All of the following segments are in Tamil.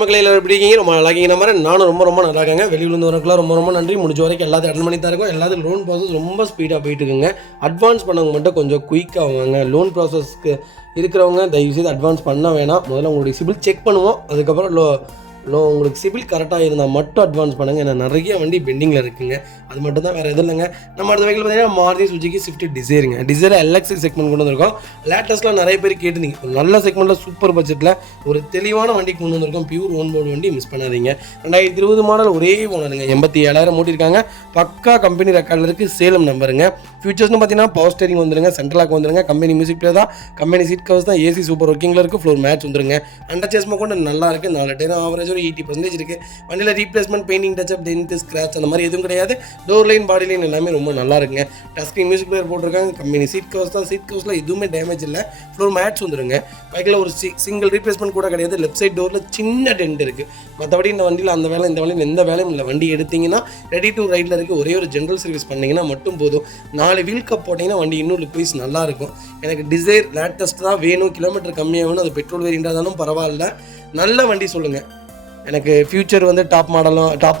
மக்களே எல்லாரும் எப்படி இருக்கீங்க? ரொம்ப நல்லா இருக்கீங்க. மாதிரி நானும் ரொம்ப நல்லா இருக்காங்க. வெளியிலேருந்து வரக்குலாம் ரொம்ப நன்றி. முடிஞ்ச வரைக்கும் எல்லாத்தையும் அட்டன் பண்ணி தான் இருக்கும். எல்லாத்துக்கும் லோன் ப்ராசஸ் ரொம்ப ஸ்பீடாக போயிட்டு இருக்குங்க. அட்வான்ஸ் பண்ணவங்க மட்டும் கொஞ்சம் குயிக்காக வாங்க. லோன் ப்ராசஸ்க்கு இருக்கிறவங்க தயவுசெய்து அட்வான்ஸ் பண்ண வேணாம். முதல்ல உங்களுடைய சிபில் செக் பண்ணுவோம். அதுக்கப்புறம் உங்களுக்கு சிபில் கரெக்டாக இருந்தால் மட்டும் அட்வான்ஸ் பண்ணுங்கள். ஏன்னா நிறைய வண்டி பெண்டிங்கில் இருக்குங்க. அது மட்டும் தான் வேறு எதுவும் இல்லைங்க. நம்ம அடுத்த வெஹிக்கிள் பார்த்தீங்கன்னா மாருதி சுஜுகி ஸ்விஃப்ட் டிசைருங்க. டிசைர் எல்எக்ஸி செக்மெண்ட் கொண்டு வந்திருக்கோம். லேட்டஸ்ட்லாம் நிறைய பேர் கேட்டுருந்தீங்க. ஒரு நல்ல செக்மெண்ட்டில் சூப்பர் பட்ஜெட்டில் ஒரு தெளிவான வண்டி கொண்டு வந்திருக்கோம். பியூர் ஓன் போர்டு வண்டி மிஸ் பண்ணாதீங்க. 2020 மாடல் ஒரே ஓனருங்க. 87,000 ஓட்டியிருக்காங்க. பக்கா கம்பெனி ரெக்கார்டில் இருக்குது. சேலம் நம்பருங்க. ஃபியூச்சர்ஸ்னு பார்த்தீங்கன்னா பவர் ஸ்டேரிங் வந்துருங்க. சென்ட்ரலாக் வந்துருங்க. கம்பெனி மியூசிக் பிளே தான். கம்பெனி சீட் கவர்ஸ் தான். ஏசி சூப்பர் ஒர்க்கிங்கில் இருக்குது. ஃப்ளோர் மேட்ச் வந்துருங்க. அண்டர் சேஸ்மா கொண்டு நல்லா இருக்குது. 4 டயர் ஆவரேஜ் ஒரு 80% இருக்குது. வண்டியில் replacement, painting, touch-up, tent, scratch அந்த மாதிரி எதுவும் கிடையாது. டோர் லைன், பாடி லைன் எல்லாமே ரொம்ப நல்லா இருக்குங்க. டஸ்கிங் மியூசிக் பிளேயர் போட்டிருக்காங்க. கம்பெனி சீட் கவர்ஸ் தான். சீட் கவர்ஸில் எதுவுமே டேமேஜ் இல்லை. ஃப்ளோர் மேட்ச் வந்துருங்க. பைக்கில் ஒரு சிங்கிள் ரீப்ளேஸ்மெண்ட் கூட கிடையாது. லெஃப்ட் சைட் டோரில் சின்ன டென்ட் இருக்குது. மற்றபடி இந்த வண்டியில் அந்த வேலை இந்த வேலையில் எந்த வேலையும் இல்லை. வண்டி எடுத்திங்கன்னா ரெடி டு ரைடில் இருக்குது. ஒரே ஒரு ஜென்ரல் சர்வீஸ் பண்ணிங்கன்னா மட்டும் போதும். 4 வீல் கப் போட்டிங்கன்னா வண்டி இன்னும் லுக்வைஸ் நல்லாயிருக்கும். எனக்கு டிசைர் லேட்டஸ்ட் தான் வேணும். கிலோமீட்டர் கம்மியாக வேணும். அது பெட்ரோல் வேரியண்டாக இருந்தாலும் பரவாயில்ல. நல்ல வண்டி சொல்லுங்கள். எனக்கு ஃபியூச்சர் வந்து டாப்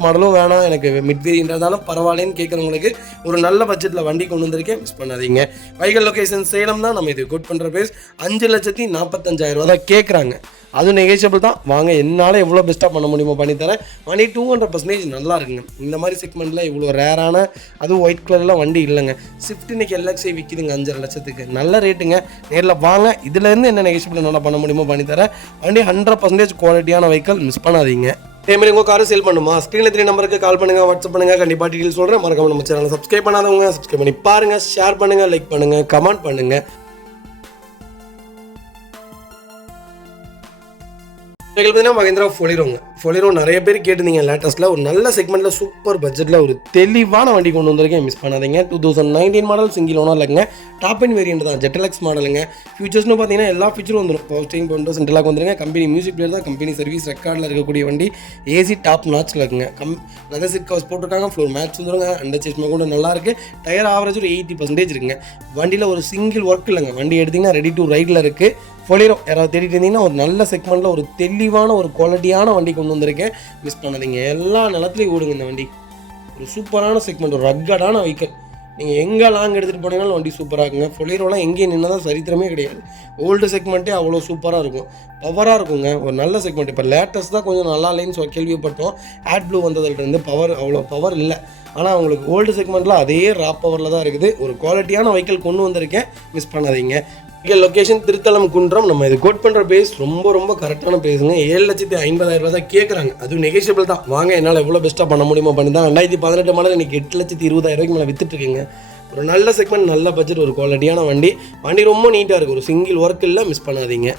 மாடலும் வேணாம். எனக்கு மிட் வேரியண்டாலும் பரவாயில்லன்னு கேட்குறவங்களுக்கு ஒரு நல்ல பட்ஜெட்டில் வண்டி கொண்டு வந்திருக்கேன். மிஸ் பண்ணாதீங்க. வைகல் லொக்கேஷன் சேலம் தான். நம்ம இது கோட் பண்ணுற பேஸ் 5,45,000 தான் கேட்குறாங்க. அதுவும் நெகோஷியபிள் தான். வாங்க, என்னால் எவ்வளோ பெஸ்ட்டாக பண்ண முடியுமோ பண்ணித்தரேன். வண்டி 200% நல்லா இருக்குங்க. இந்த மாதிரி செக்மெண்ட்டில் இவ்வளோ ரேரான அதுவும் ஒயிட் கலரில் வண்டி இல்லைங்க. ஸ்விஃப்ட் இன்னைக்கு எல்எக்ஸி விற்கிதுங்க 5.5 லட்சத்துக்கு. நல்ல ரேட்டுங்க. நேரில் வாங்க. இதுலேருந்து என்ன நெகோஷியபிள் என்னால் பண்ண முடியுமோ பண்ணித்தரேன். வண்டி 100% குவாலிட்டியான வெஹிக்கிள். மிஸ் பண்ணாதீங்க. அதேமாதிரி உங்கள் காரை சேல் பண்ணுமா? ஸ்க்ரீனில் 3 நம்பருக்கு கால் பண்ணுங்கள், வாட்ஸ்அப் பண்ணுங்கள். கண்டிப்பாக டீட்டெயில் சொல்கிறேன். மறக்காம நம்ம சேனலை சப்ஸ்கிரைப் பண்ணாதவங்க சப்ஸ்கிரைப் பண்ணி பாருங்கள். ஷேர் பண்ணுங்கள், லைக் பண்ணுங்கள், கமெண்ட் பண்ணுங்கள். பார்த்தீங்கன்னா மகேந்திரா ஃபொலிரோ நிறைய பேர் கேட்டிருந்தீங்க. லேட்டஸ்ட்டில் ஒரு நல்ல செக்மெண்ட்டில் சூப்பர் பட்ஜெட்டில் ஒரு தெளிவான வண்டி கொண்டு வந்திருக்கேன். மிஸ் பண்ணாதீங்க. 2019 மாடல் சிங்கிள் ஓனர் இல்லைங்க. டாப் அண்ட் வேரியன்ட் தான். ஜெட்டலக்ஸ் மாடலுங்க. ஃபியூச்சர்ஸ்னு பார்த்தீங்கன்னா எல்லா ஃபீச்சரும் வந்துடும். பவர் ஸ்டீரிங், பவுண்டோ, சென்ட்ரலாக் வந்துருங்க. கம்பெனி மியூசிக் பிளேயர் தான். கம்பெனி சர்வீஸ் ரெக்கார்டில் இருக்கக்கூடிய வண்டி. ஏசி டாப் நாட்சில் இருக்குங்க. லெதர் சீட் கவர்ஸ் போட்டிருக்காங்க. ஃப்ளோர் மேட்ச் வந்துருங்க. அண்டர் சேஸ்மா கூட நல்லா இருக்குது. டயர் ஆவரேஜ் ஒரு 80% இருக்குங்க. வண்டியில் ஒரு சிங்கிள் ஒர்க் இல்லைங்க. வண்டி எடுத்திங்கன்னா ரெடி டு ரைடில் இருக்குது. ஃபொலிரோ யாராவது தேடிட்டு இருந்தீங்கன்னா ஒரு நல்ல செக்மெண்ட்டில் ஒரு தெளிவான ஒரு குவாலிட்டியான வண்டி கொண்டு வந்திருக்கேன். மிஸ் பண்ணாதீங்க. எல்லா நிலத்துலையும் ஓடுங்க இந்த வண்டி. ஒரு சூப்பரான செக்மெண்ட், ஒரு ரக்கடான வெஹிக்கிள். நீங்கள் எங்கே லாங் எடுத்துகிட்டு போனீங்கன்னாலும் வண்டி சூப்பராக இருக்குங்க. ஃபொலிரோலாம் எங்கேயும் நின்னதான் சரித்திரமே கிடையாது. ஓல்டு செக்மெண்ட்டே அவ்வளோ சூப்பராக இருக்கும். பவராக இருக்குங்க. ஒரு நல்ல செக்மெண்ட். இப்போ லேட்டஸ்ட் தான் கொஞ்சம் நல்லா இல்லைன்னு கேள்விப்பட்டோம். ஆட் ப்ளூ வந்ததுலேருந்து அவ்வளோ பவர் இல்லை. ஆனால் அவங்களுக்கு ஓல்டு செக்மெண்ட்டில் அதே ரா பவரில் தான் இருக்குது. ஒரு குவாலிட்டியான வெஹிக்கிள் கொண்டு வந்திருக்கேன். மிஸ் பண்ணாதீங்க. லொக்கேஷன் திருத்தலம் குன்றம். நம்ம இது கோட் பண்ணுற பேஸ் ரொம்ப கரெக்டான பேஸுங்க. 7,50,000 தான் கேட்குறாங்க. அதுவும் நெகோஷியபிள் தான். வாங்க, என்னால் எவ்வளோ பெஸ்ட்டாக பண்ண முடியுமோ பண்ணி தான். 2018 மாடல் இன்றைக்கி 8,20,000 மேலே விற்றுட்ருக்கீங்க. ஒரு நல்ல செக்மெண்ட், நல்ல பட்ஜெட், ஒரு குவாலிட்டியான வண்டி. வண்டி ரொம்ப நீட்டாக இருக்குது. ஒரு சிங்கிள் ஒர்க் இல்லை. மிஸ் பண்ணாதீங்க.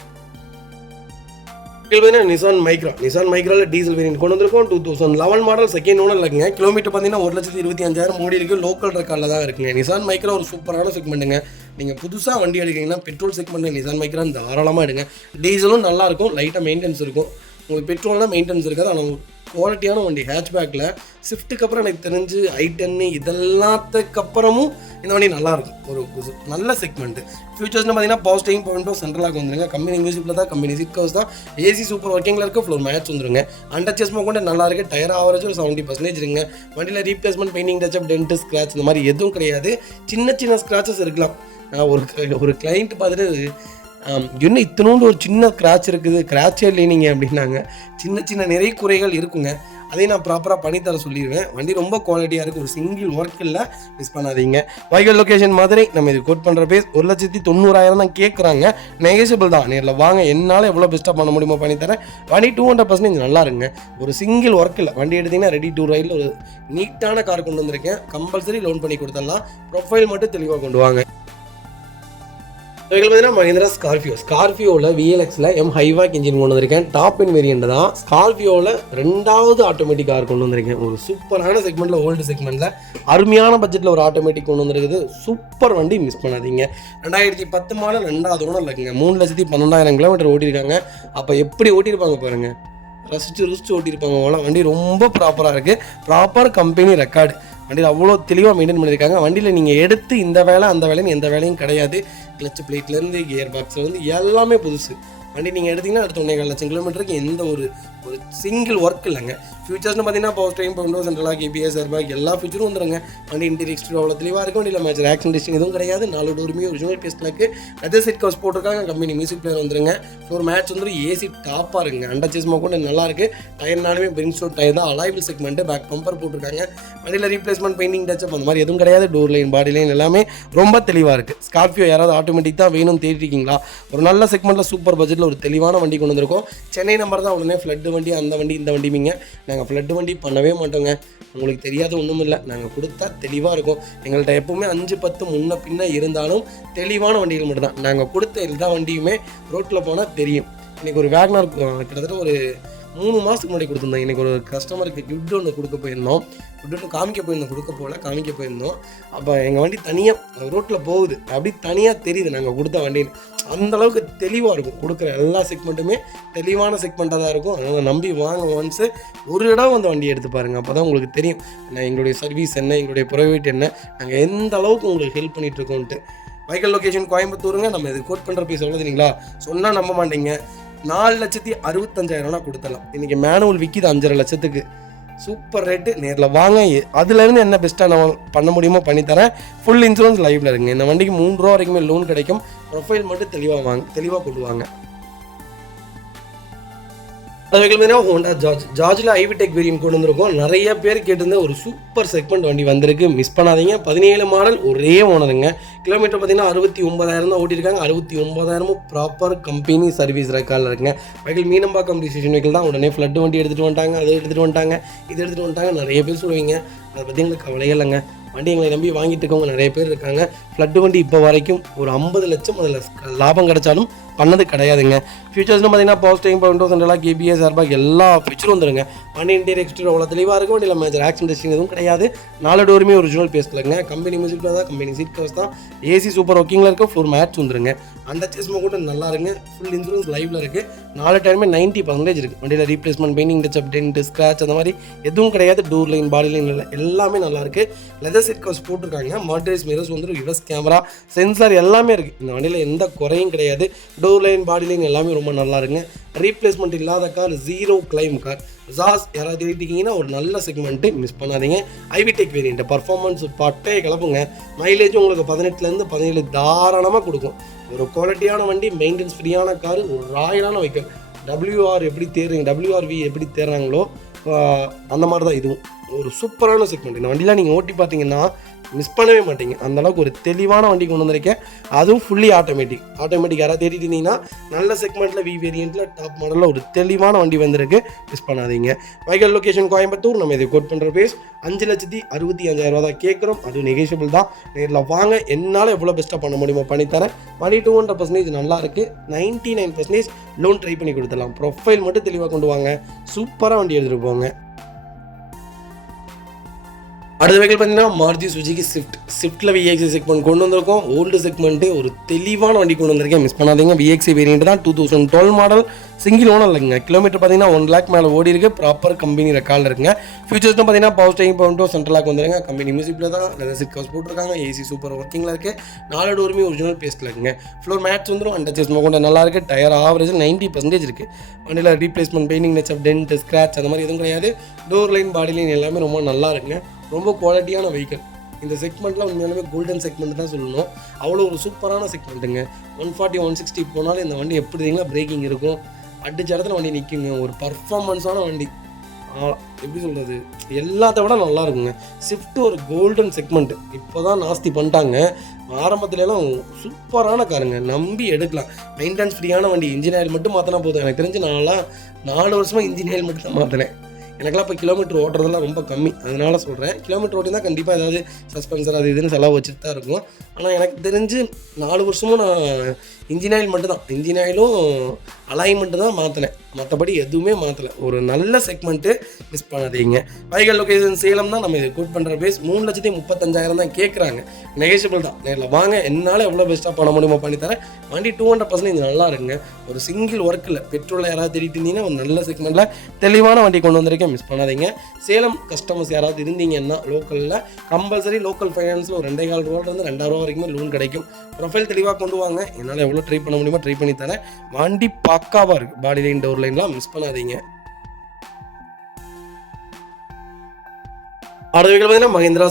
பார்த்தீங்கன்னா நிசான் மைக்ராவில் டீசல் வேரியன்ட் கொண்டு வந்திருக்கோம். 2011 மாடல் செகண்ட் ஓனர் இருக்குங்க. கிலோமீட்டர் பார்த்தீங்கன்னா 1,25,000 ஓடி இருக்குது. லோக்கல் ரெக்கார்டில் தான் இருக்குங்க. நிசான் மைக்ரா ஒரு சூப்பரான செக்மெண்ட்டுங்க. நீங்கள் புதுசாக வண்டி எடுக்கிறீங்கன்னா பெட்ரோல் செக்மெண்ட்டில் நிசான் மைக்ரா தாராளமாக எடுங்க. டீசலும் நல்லாயிருக்கும். லைட்டாக மெயின்டெனன்ஸ் இருக்கும். உங்களுக்கு பெட்ரோல்னால் மெயின்டெனன்ஸ் இருக்காது. ஆனால் குவாலிட்டியான வண்டி. ஹேட்ச்பேக்கில் ஸ்விஃப்ட்டுக்கு அப்புறம் எனக்கு தெரிஞ்சு i10 இதெல்லாத்துக்கு அப்புறமும் இந்த வண்டி நல்லாயிருக்கும். ஒரு நல்ல செக்மெண்ட்டு. ஃபியூச்சர்ஸ்னு பார்த்தீங்கன்னா பவர் ஸ்டீரிங், பவுண்டோ, சென்ட்ரலாக் வந்துருங்க. கம்பெனி மியூசிக்கில் தான். கம்பெனி சீட் கவர்ஸ் தான். ஏசி சூப்பர் ஒர்க்கிங்கில் இருக்குது. ஃப்ளோர் மேட்ச் வந்துருங்க. அண்டர் சேஸ்மா கூட நல்லா இருக்குது. டயர் ஆவரேஜ் ஒரு 70% இருக்குங்க. வண்டியில் replacement, painting, touch-up, tent, scratch இந்த மாதிரி எதுவும் கிடையாது. சின்ன ஸ்க்ராச்சஸ் இருக்கலாம். ஒரு கிளைண்ட் பார்த்துட்டு இன்னும் இத்தனோண்டு ஒரு சின்ன ஸ்க்ராட்ச் இருக்குது, ஸ்க்ராட்சே இல்லை நீங்கள் அப்படின்னாங்க. சின்ன நிறைய குறைகள் இருக்குங்க. அதையும் நான் ப்ராப்பராக பண்ணித்தர சொல்லிடுவேன். வண்டி ரொம்ப குவாலிட்டியாக இருக்குது. ஒரு சிங்கிள் ஒர்க் இல்லை. மிஸ் பண்ணாதீங்க. வைகல் லொக்கேஷன் மதுரை. நம்ம இது கோட் பண்ணுற பேஸ் 1,90,000 தான் கேட்குறாங்க. நெகோஷியபிள் தான். நேரில் வாங்க, என்னால் எவ்வளோ பெஸ்ட்டாக பண்ண முடியுமோ பண்ணித்தரேன். வண்டி 200% நல்லா இருக்குங்க. ஒரு சிங்கிள் ஒர்க் இல்லை. வண்டி எடுத்திங்கன்னா ரெடி டு ரைடில் ஒரு நீட்டான கார் கொண்டு வந்திருக்கேன். கம்பல்சரி லோன் பண்ணி கொடுத்துடலாம். ப்ரொஃபைல் மட்டும் தெளிவாக கொண்டு வாங்க. பார்த்தீங்கன்னா மஹிந்திரா ஸ்கார்பியோவில் VLXல ஹைவாக் இன்ஜின் கொண்டு வந்திருக்கேன். டாப் இன் வேரியண்ட் தான். ஸ்கார்பியோவில் 2வது ஆட்டோமேட்டிக் கார் கொண்டு வந்திருக்கேன். ஒரு சூப்பரான செக்மெண்ட்டில், ஓல்டு செக்மெண்ட்டில் அருமையான பட்ஜெட்டில் ஒரு ஆட்டோமேட்டிக் கொண்டு வந்திருக்குது. சூப்பர் வண்டி. மிஸ் பண்ணாதீங்க. 2010 மாடல் 2வது ஓனர் இருக்குங்க. 3,12,000 கிலோமீட்டர் ஓட்டியிருக்காங்க. அப்போ எப்படி ஓட்டியிருப்பாங்க பாருங்கள். ரசித்து ஓட்டியிருப்பாங்க. வண்டி ரொம்ப ப்ராப்பராக இருக்குது. Proper company record. வண்டியில் அவ்வளோ தெளிவாக மெயின்டைன் பண்ணியிருக்காங்க. வண்டியில் நீங்கள் எடுத்து இந்த வேலை அந்த வேலைன்னு எந்த வேலையும் கிடையாது. கிளச் பிளேட்லேருந்து கியர் பாக்ஸ்லேருந்து எல்லாமே புதுசு. வண்டி நீங்கள் எடுத்திங்கன்னா அடுத்த 1,4 லட்சம் கிலோமீட்டருக்கு எந்த ஒரு ஒரு சிங்கிள் ஒர்க் இல்லைங்க. ஃபியூச்சர்ஸ்னு பார்த்தீங்கன்னா power steering, windows, central lock, ABS, airbag எல்லா ஃபியூச்சரும் வந்துருங்க. வண்டி இன்டீரியர் எக்ஸ்டீரியர் அவ்வளோ தெளிவாக இருக்கும். வண்டியில் மேட்ச் ஆக்ஷன் டிஸ்டிங் எதுவும் கிடையாது. 4 டோருமே ஒரிஜினல் பேஸ்ட்லக்கு லெதர் சீட் கவர்ஸ் போட்டிருக்காங்க. கம்பெனி மியூசிக் பிளேயர் வந்துருங்க. ஃப்ளோர் மேட்ச் வந்து AC டாப்பாக இருக்குங்க. அண்டர் சேஸ்மா கூட நல்லா இருக்குது. டயர்னாலுமே பிரின்ஸ்டோன் டயர் தான். அலாய்வில் செக்மெண்ட், பேக் பம்பர் போட்டிருக்காங்க. வண்டியில் ரீப்ளேஸ்மெண்ட், பெயிண்டிங், டச்சப் அந்த மாதிரி எதுவும் கிடையாது. டோர் லைன், பாடி லைன் எல்லாமே ரொம்ப தெளிவாக இருக்குது. ஸ்கார்பியோ யாராவது ஆட்டோமேட்டிக் தான் வேணும்னு தேடிருக்கீங்களா? ஒரு நல்ல செக்மெண்ட்டில் சூப்பர் பட்ஜெட்டில் ஒரு தெளிவான வண்டி கொண்டு வந்திருக்கோம். சென்னை நம்பர் தான். உடனே ஃப்ளட் வண்டி, அந்த வண்டி, இந்த வண்டிமிங்க. நாங்கள் ஃப்ளட் வண்டி பண்ணவே மாட்டோங்க. உங்களுக்கு தெரியாத ஒன்றும் இல்லை. நாங்கள் கொடுத்தா தெளிவாக இருக்கும். எங்கள்கிட்ட எப்போவுமே 5-10 முன்ன பின்ன இருந்தாலும் தெளிவான வண்டிகள் மட்டும்தான். நாங்கள் கொடுத்த எல்லா வண்டியுமே ரோட்டில் போனால் தெரியும். இன்றைக்கி ஒரு வேக்னார் கிட்டத்தட்ட ஒரு 3 மாதத்துக்கு முன்னாடி கொடுத்துருந்தோம். இன்றைக்கி ஒரு கஸ்டமருக்கு கிஃப்ட் ஒன்று கொடுக்க போயிருந்தோம். கிஃப்ட் ஒன்று காமிக்க போயிருந்தோம். அப்போ எங்கள் வண்டி தனியாக ரோட்டில் போகுது, அப்படி தனியாக தெரியுது நாங்கள் கொடுத்த வண்டின்னு. அந்தளவுக்கு தெளிவாக இருக்கும். கொடுக்குற எல்லா செக்மெண்ட்டுமே தெளிவான செக்மெண்ட்டாக தான் இருக்கும். அதனால் நம்பி வாங்க. ஒன்ஸு ஒரு இடம் வந்து வண்டி எடுத்து பாருங்கள். அப்போ தான் உங்களுக்கு தெரியும் எங்களுடைய சர்வீஸ் என்ன, எங்களுடைய ப்ரைவேட் என்ன, நாங்கள் எந்த அளவுக்கு உங்களுக்கு ஹெல்ப் பண்ணிகிட்ருக்கோன்ட்டு. வெஹிக்கல் லொக்கேஷன் கோயம்புத்தூருங்க. நம்ம இது கோட் பண்ணுற பீஸ் எவ்வளோ தெரியுங்களா? சொன்னால் நம்ப மாட்டீங்க. 4,65,000 கொடுத்தலாம். இன்றைக்கி மேனுவல் விற்கிது 5,5 லட்சத்துக்கு. Super rate. நேரில் வாங்க. அதுலேருந்து என்ன பெஸ்ட்டாக நான் பண்ண முடியுமோ பண்ணித்தரேன். ஃபுல் இன்சூரன்ஸ் லைவில் இருக்குங்க. இந்த வண்டிக்கு 3 ரூபா வரைக்குமே லோன் கிடைக்கும். ப்ரொஃபைல் மட்டும் தெளிவாக கொள்வாங்க. ஹோண்டா ஜார்ஜில் ஐவிடெக் வேரியன்ட் கொண்டு வந்திருக்கோம். நிறைய பேர் கேட்டிருந்த ஒரு சூப்பர் செக்மெண்ட் வண்டி வந்திருக்கு. மிஸ் பண்ணாதீங்க. 17 மாடல், ஒரே ஓனருங்க. கிலோமீட்டர் பார்த்தீங்கன்னா 69,000 தான் ஓட்டியிருக்காங்க. 69,000 ப்ராப்பர் கம்பெனி சர்வீஸ் ரெக்கார்டில் இருக்குங்க. வெஹிக்கிள் மீனம்பா கம்பெனி ஸ்டேஷன் வெஹிக்கிள் தான். உடனே ஃப்ளட் வண்டி எடுத்துகிட்டு வந்துட்டாங்க, இது எடுத்துகிட்டு வந்துட்டாங்க. நிறைய பேர் சொல்லுவீங்க. அதை பற்றி எங்களுக்கு கவலையே இல்லைங்க. வண்டி எங்களை நம்பி வாங்கிட்டு இருக்கவங்க நிறைய பேர் இருக்காங்க. ஃப்ளட் வண்டி இப்போ வரைக்கும் ஒரு 50 லட்சம் அதில் லாபம் கிடைச்சாலும் பண்ணது கிடையாதுங்க. ஃபியூச்சர்ஸ்னு பார்த்தீங்கன்னா power steering, windows, central lock, ABS, airbag எல்லா ஃபியூச்சரும் வந்துருங்க. வண்டி இன்டீரியர் எக்ஸ்டீரியர் அவ்வளோ தெளிவாக இருக்கும். வண்டியில் மேட்ச் ஆக்ஷன் டிஸ்டிங் எதுவும் கிடையாது. 4 டோருமே ஒரிஜினல் பேஸ்ட்லங்க. கம்பெனி மியூசிக் தான். கம்பெனி சீட் கவர்ஸ் தான். AC சூப்பர் ஒர்க்கிங்கில் இருக்குது. ஃப்ளோர் மேட்ச் வந்துருங்க. அந்த சேஸ்மா கூட நல்லா இருங்க. ஃபுல் இன்சூரன்ஸ் லைவில் இருக்குது. 4 டயருமே 90% இருக்குது. வண்டியில் replacement, painting, touch-up, tent, scratch அந்த மாதிரி எதுவும் கிடையாது. டோர் லைன், பாடி லைன் எல்லாமே நல்லா இருக்குது. லெதர் சீட் கவர்ஸ் போட்டிருக்காங்க. மாட்ரேஸ் மிரர்ஸ் வந்து ரிவர்ஸ் கேமரா, சென்சார் எல்லாமே இருக்குது. இந்த வண்டியில் எந்த குறையும் கிடையாது. டோர் லைன், பாடி லைன் எல்லாமே ரொம்ப நல்லா இருக்குங்க. ரீப்ளேஸ்மெண்ட் இல்லாத கார், 0 கிளைம் கார். ஜாஸ் யாராவது எழுதிட்டீங்கன்னா ஒரு நல்ல செக்மெண்ட்டு, மிஸ் பண்ணாதீங்க. ஐவிடெக் வேரியண்ட் பர்ஃபார்மன்ஸ் பட்டையை கிளப்புங்க. மைலேஜ் உங்களுக்கு 18 - 17 தாராளமாக கொடுக்கும். ஒரு குவாலிட்டியான வண்டி, மெயின்டெனன்ஸ் ஃப்ரீயான கார், ஒரு ராயலான வெஹிக்கிள். WRV எப்படி தேர்றாங்களோ அந்த மாதிரி தான் இதுவும். ஒரு சூப்பரான செக்மெண்ட். இந்த வண்டிலாம் நீங்கள் ஓட்டி பார்த்தீங்கன்னா மிஸ் பண்ணவே மாட்டீங்க. அந்தளவுக்கு ஒரு தெளிவான வண்டி கொண்டு வந்திருக்கேன். அதுவும் ஃபுல்லி ஆட்டோமேட்டிக் யாராவது தேடிட்டு இருந்தீங்கன்னா நல்ல செக்மெண்ட்டில் V வேரியண்ட்டில் டாப் மாடலில் ஒரு தெளிவான வண்டி வந்திருக்கு. மிஸ் பண்ணாதீங்க. Vehicle location Coimbatore. நம்ம இதை கோட் பண்ணுற பேஸ் 5,65,000 தான் கேட்குறோம். அது நெகோஷியபிள் தான். நேரில் வாங்க. என்னால் எவ்வளோ பெஸ்ட்டாக பண்ண முடியுமோ பண்ணித்தரேன். வண்டி 200% நல்லா இருக்குது. 99% லோன் ட்ரை பண்ணி கொடுத்துடலாம். ப்ரொஃபைல் மட்டும் தெளிவாக கொண்டு வாங்க. சூப்பராக வண்டி எடுத்துகிட்டு போங்க. அடுத்த வெஹிக்கிள் பார்த்தீங்கன்னா மாருதி சுசுகி ஸ்விஃப்ட்டில் VXI செக்மெண்ட் கொண்டு வந்திருக்கோம். ஓல்டு செக்மெண்ட்டு ஒரு தெளிவான வண்டி கொண்டு வந்திருக்கேன். மிஸ் பண்ணாதீங்க. VXI வேரியண்ட் தான். 2012 மாடல், சிங்கிள் ஓனர் இல்லைங்க. கிலோமீட்டர் பார்த்தீங்கன்னா 1 லேக் மேலே ஓடி இருக்குது. ப்ராப்பர் கம்பெனி ரெக்கார்டில் இருக்குங்க. ஃபியூச்சர்ஸ்னு பார்த்தீங்கன்னா power steering, windows, central lock வந்துருங்க. கம்பெனி மியூசிக்கில் தான். லெதர் சீட் கவர்ஸ் போட்டிருக்காங்க. AC சூப்பர் ஒர்க்கிங்கில் இருக்குது. 4 டோருமே ஒரிஜினல் பேஸ்ட்டில் இருக்குங்க. ஃப்ளோர் மேட்ச் வந்துடும். அண்டர் சேஸ்மா கூட நல்லா இருக்குது. டயர் ஆவரேஜ் 90% இருக்குது. வண்டியில் replacement, painting, touch-up, tent, scratch அந்த மாதிரி எதுவும் கிடையாது. டோர் லைன், பாடி லைன் எல்லாமே ரொம்ப நல்லா இருக்குங்க. ரொம்ப குவாலிட்டியான வெஹிக்கிள். இந்த செக்மெண்ட்டில் உண்மையாலுமே கோல்டன் செக்மெண்ட் தான் சொல்லணும். அவ்வளோ ஒரு சூப்பரான செக்மெண்ட்டுங்க. 140, 160 போனாலும் இந்த வண்டி எப்படி தெரியுங்களா பிரேக்கிங் இருக்கும். அடிச்ச இடத்துல வண்டி நிற்குங்க. ஒரு பர்ஃபார்மன்ஸான வண்டி. எப்படி சொல்கிறது, எல்லாத்த விட நல்லா இருக்குங்க. ஸ்விஃப்ட் ஒரு கோல்டன் செக்மெண்ட். இப்போ தான் நாஸ்தி பண்ணிட்டாங்க. ஆரம்பத்துலலாம் சூப்பரான காருங்க. நம்பி எடுக்கலாம். மெயின்டெனன்ஸ் ஃப்ரீயான வண்டி. இன்ஜின் ஆயில் மட்டும் மாற்றினா போதும். எனக்கு தெரிஞ்சு நான்லாம் 4 வருஷமாக இன்ஜின் ஆயில் மட்டும் தான் மாற்றினேன். எனக்கெல்லாம் இப்போ கிலோமீட்டர் ஓட்டுறதெல்லாம் ரொம்ப கம்மி. அதனால சொல்கிறேன். கிலோமீட்டர் ஓட்டினா கண்டிப்பாக ஏதாவது சஸ்பென்சர் அது இதுன்னு செலவு வச்சுட்டு தான் இருக்கும். ஆனால் எனக்கு தெரிஞ்சு 4 வருஷமும் நான் இன்ஜின் ஆயில் மட்டும்தான், இன்ஜின் ஆயிலும் அலைன்மெண்ட்டு தான் மாற்றினேன். மற்றபடி எதுவுமே மாற்றலை. ஒரு நல்ல செக்மெண்ட்டு, மிஸ் பண்ணாதீங்க. வெஹிக்கல் லொக்கேஷன் சேலம் தான். நம்ம இது கோட் பண்ணுற பேஸ் 3,35,000 தான் கேட்குறாங்க. நெகோஷியபிள் தான். நேரில் வாங்க. என்னால் எவ்வளோ பெஸ்ட்டாக பண்ண முடியுமோ பண்ணித்தரேன். வண்டி 200% இது நல்லா இருக்குங்க. ஒரு சிங்கிள் ஒர்க்கில் பெட்ரோலில் யாராவது தேடிட்டு இருந்தீங்கன்னா ஒரு நல்ல செக்மெண்ட்டில் தெளிவான வண்டி கொண்டு வந்திருக்கேன். மிஸ் பண்ணாதீங்க. சேலம் கஸ்டமர்ஸ் யாராவது இருந்தீங்கன்னா லோக்கலில் கம்பல்சரி லோக்கல் ஃபைனான்ஸில் ஒரு 2,400 ரூபாயிலிருந்து 2,000 ரூபா வரைக்குமே லோன் கிடைக்கும். ப்ரொஃபைல் தெளிவாக கொண்டு வாங்க. என்னால் எவ்வளோ ட்ரை பண்ண முடியுமோ ட்ரை பண்ணி தரேன். வண்டி பக்காவாக இருக்குது. பாடி லைன், டோர் லைன்லாம் மிஸ் பண்ணாதீங்க. அடுத்த வீக்கில் பார்த்தீங்கன்னா மஹிந்திரா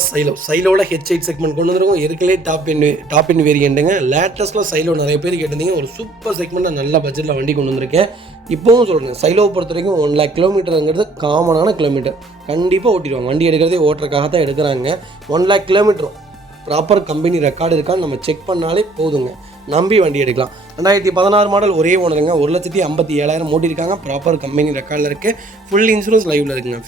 சைலோவில் ஹெச்8 செக்மெண்ட் கொண்டு வந்துருக்கோம். ஏற்கனவே டாப் இன் வேரியண்ட்டுங்க. லேட்டஸ்ட்டில் சைலோ நிறைய பேர் கேட்டிருந்தீங்க. ஒரு சூப்பர் செக்மெண்ட் நல்ல பட்ஜெட்டில் வண்டி கொண்டு வந்திருக்கேன். இப்போவும் சொல்கிறேன், சைலோவை பொறுத்த வரைக்கும் 1 lakh கிலோமீட்டருங்கிறது காமனான கிலோமீட்டர். கண்டிப்பாக ஓட்டிடுவாங்க. வண்டி எடுக்கிறதே ஓட்டுறதுக்காக தான் எடுக்கிறாங்க. 1 lakh கிலோமீட்டரும் ப்ராப்பர் கம்பெனி ரெக்கார்டு இருக்கான்னு நம்ம செக் பண்ணாலே போதுங்க. நம்பி வண்டி எடுக்கலாம். 2016 மாடல் ஒரே ஓனருங்க. 1,57,000 ஓட்டியிருக்காங்க. ப்ராப்பர் கம்பெனி ரெக்கார்டில் இருக்குது. ஃபுல் இன்சூரன்ஸ் லைவில் இருக்குங்க.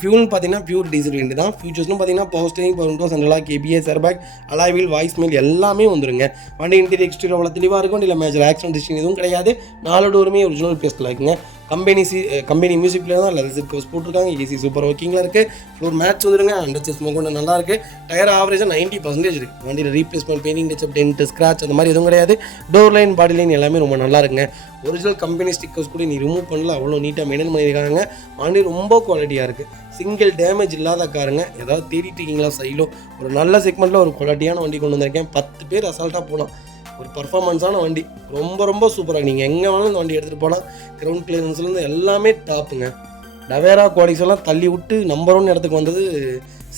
ஃபியூல்னு பார்த்தீங்கன்னா பியூர் டீசல் வண்டி தான். ஃபியூச்சர்ஸ்னு பார்த்தீங்கன்னா power steering, power windows, central lock, ABS, airbag, alloy wheel, voice mail எல்லாமே வந்துருங்க. வண்டி இன்டீரியர் எக்ஸ்டீரியர் அவ்வளோ தெளிவாக இருக்கும். இல்லை மேஜர் ஆக்சிடென்ட் ஹிஸ்ட்ரி எதுவும் கிடையாது. 4 டோருமே ஒரிஜினல் பேஸ்ட்டில் இருக்குங்க. கம்பெனி மியூசிக் பிளேயர் தான். லெதர் சீட் கவர்ஸ் போட்டிருக்காங்க. ஏசி சூப்பர் ஒர்க்கிங்கில் இருக்குது. ஃப்ளோர் மேட்ச் வந்துருங்க. அண்டர் செஸ் கொண்டு நல்லா இருக்குது. டயர் ஆவரேஜாக 90% இருக்குது. வண்டியில் replacement, painting, touch-up, tent, scratch அந்த மாதிரி எதுவும் கிடையாது. டோர் லைன், பாடி லைன் எல்லாமே ரொம்ப நல்லா இருக்குங்க. ஒரிஜினல் கம்பெனி ஸ்டிக்கர்ஸ் கூட நீ ரிமூவ் பண்ணல, அவ்வளோ நீட்டாக மெயின்டைன் பண்ணியிருக்காங்க. வண்டி ரொம்ப குவாலிட்டியாக இருக்குது. சிங்கிள் டேமேஜ் இல்லாத காருங்க. ஏதாவது தேடிட்டு இருக்கீங்களா சைலோ? ஒரு நல்ல செக்மெண்ட்டில் ஒரு குவாலிட்டியான வண்டி கொண்டு வந்திருக்கேன். 10 பேர் அசால்ட்டாக போகலாம். ஒரு பர்ஃபார்மன்ஸான வண்டி. ரொம்ப சூப்பராக. நீங்கள் எங்கே வேணாலும் இந்த வண்டி எடுத்துகிட்டு போகலாம். கிரவுண்ட் கிளியரன்ஸ்லேருந்து எல்லாமே டாப்புங்க. டவேரா குவாலிட்டிஸ் எல்லாம் தள்ளி விட்டு நம்பர் 1 இடத்துக்கு வந்தது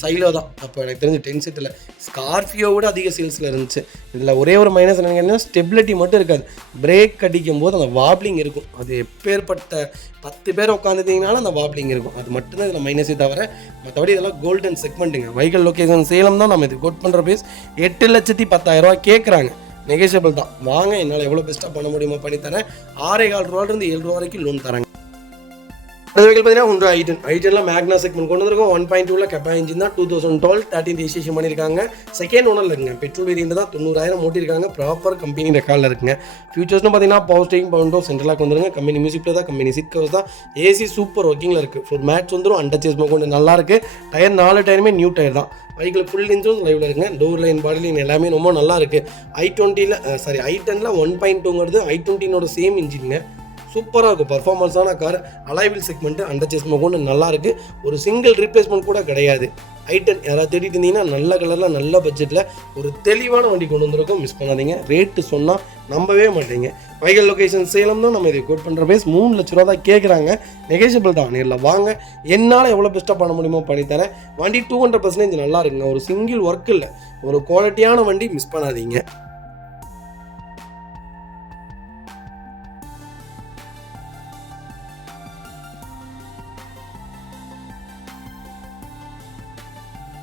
சைலோ தான். அப்போ எனக்கு தெரிஞ்சு 10 சீட்டில் ஸ்கார்பியோ விட அதிக சேல்ஸில் இருந்துச்சு. இதில் ஒரே ஒரு மைனஸ் என்னங்கன்னா ஸ்டெபிலிட்டி மட்டும் இருக்காது. பிரேக் அடிக்கும் போது அந்த வாப்லிங் இருக்கும். அது எப்பேற்பட்ட 10 பேர் உட்காந்துட்டிங்கனாலும் அந்த வாப்லிங் இருக்கும். அது மட்டும்தான் இதில் மைனஸே தவிர மற்றபடி இதெல்லாம் கோல்டன் செக்மெண்ட்டுங்க. வைக்கல் லொக்கேஷன் சேலம் தான். நம்ம இது கோட் பண்ணுற பேஸ் 8,10,000 கேட்குறாங்க. நெகோஷியபிள் தான். வாங்க, என்னால் எவ்வளோ பெஸ்ட்டாக பண்ண முடியுமோ பண்ணித்தரேன். 6,4 ரூபாயிலிருந்து 7 ரூபா வரைக்கும் லோன் தராங்க. அடுத்த வெஹிக்கிள் பார்த்தீங்கன்னா Hyundai i10 மேக்னா செக்மெண்ட் கொண்டு வந்திருக்கோம். 1.2 கெப்பா இன்ஜின் தான். 2012 13 ரெஜிஸ்ட்ரேஷன் பண்ணியிருக்காங்க. செகண்ட் ஓனரில் இருக்குங்க. பெட்ரோல் வேரியண்ட் தான். 90,000 ஓட்டியிருக்காங்க. ப்ராப்பர் கம்பெனி ரெக்கார்டில் இருக்குங்க. ஃபியூச்சர்ஸ்னு பார்த்தீங்கன்னா power steering, power windows, central lock வந்துருங்க. கம்பெனி மியூசிக்கில் தான். கம்பெனி சீட் கவர்ஸ் தான். ஏசி சூப்பர் ஒர்க்கிங்கில் இருக்குது. ஃபுல் மேட்ச் வந்துடும். அண்டர் சேஸ் கொண்டு நல்லா இருக்குது. டயர் 4 டயருமே நியூ டயர் தான். பைக்கில் ஃபுல் இன்சூரன்ஸ் லைவில் இருக்குங்க. டோர் லைன், பாடி லைன் எல்லாமே ரொம்ப நல்லா இருக்குது. i10ல் 1.2ங்கிறது i20 சேம் இன்ஜினுங்க. சூப்பராக இருக்கும். பர்ஃபார்மன்ஸான கார். அலாய்வில் செக்மெண்ட்டு அண்டர் சேஸ் கொண்டு நல்லா இருக்குது. ஒரு சிங்கிள் ரீப்ளேஸ்மெண்ட் கூட கிடையாது. i10 யாராவது தேடிட்டு இருந்தீங்கன்னா நல்ல கலரில் நல்ல பட்ஜெட்டில் ஒரு தெளிவான வண்டி கொண்டு வந்திருக்கோம். மிஸ் பண்ணாதீங்க. ரேட்டு சொன்னால் நம்பவே மாட்டீங்க. வைகல் லொக்கேஷன் சேலம் தான். நம்ம இதை கோட் பண்ணுற பேஸ் 3 லட்ச ரூபா தான் கேட்குறாங்க. நெகோஷியபிள் தான். நேரில் வாங்க, என்னால் எவ்வளோ பெஸ்ட்டாக பண்ண முடியுமோ பண்ணித்தரேன். வண்டி 200% நல்லா இருக்குங்க. ஒரு சிங்கிள் ஒர்க் இல்லை. ஒரு குவாலிட்டியான வண்டி. மிஸ் பண்ணாதீங்க.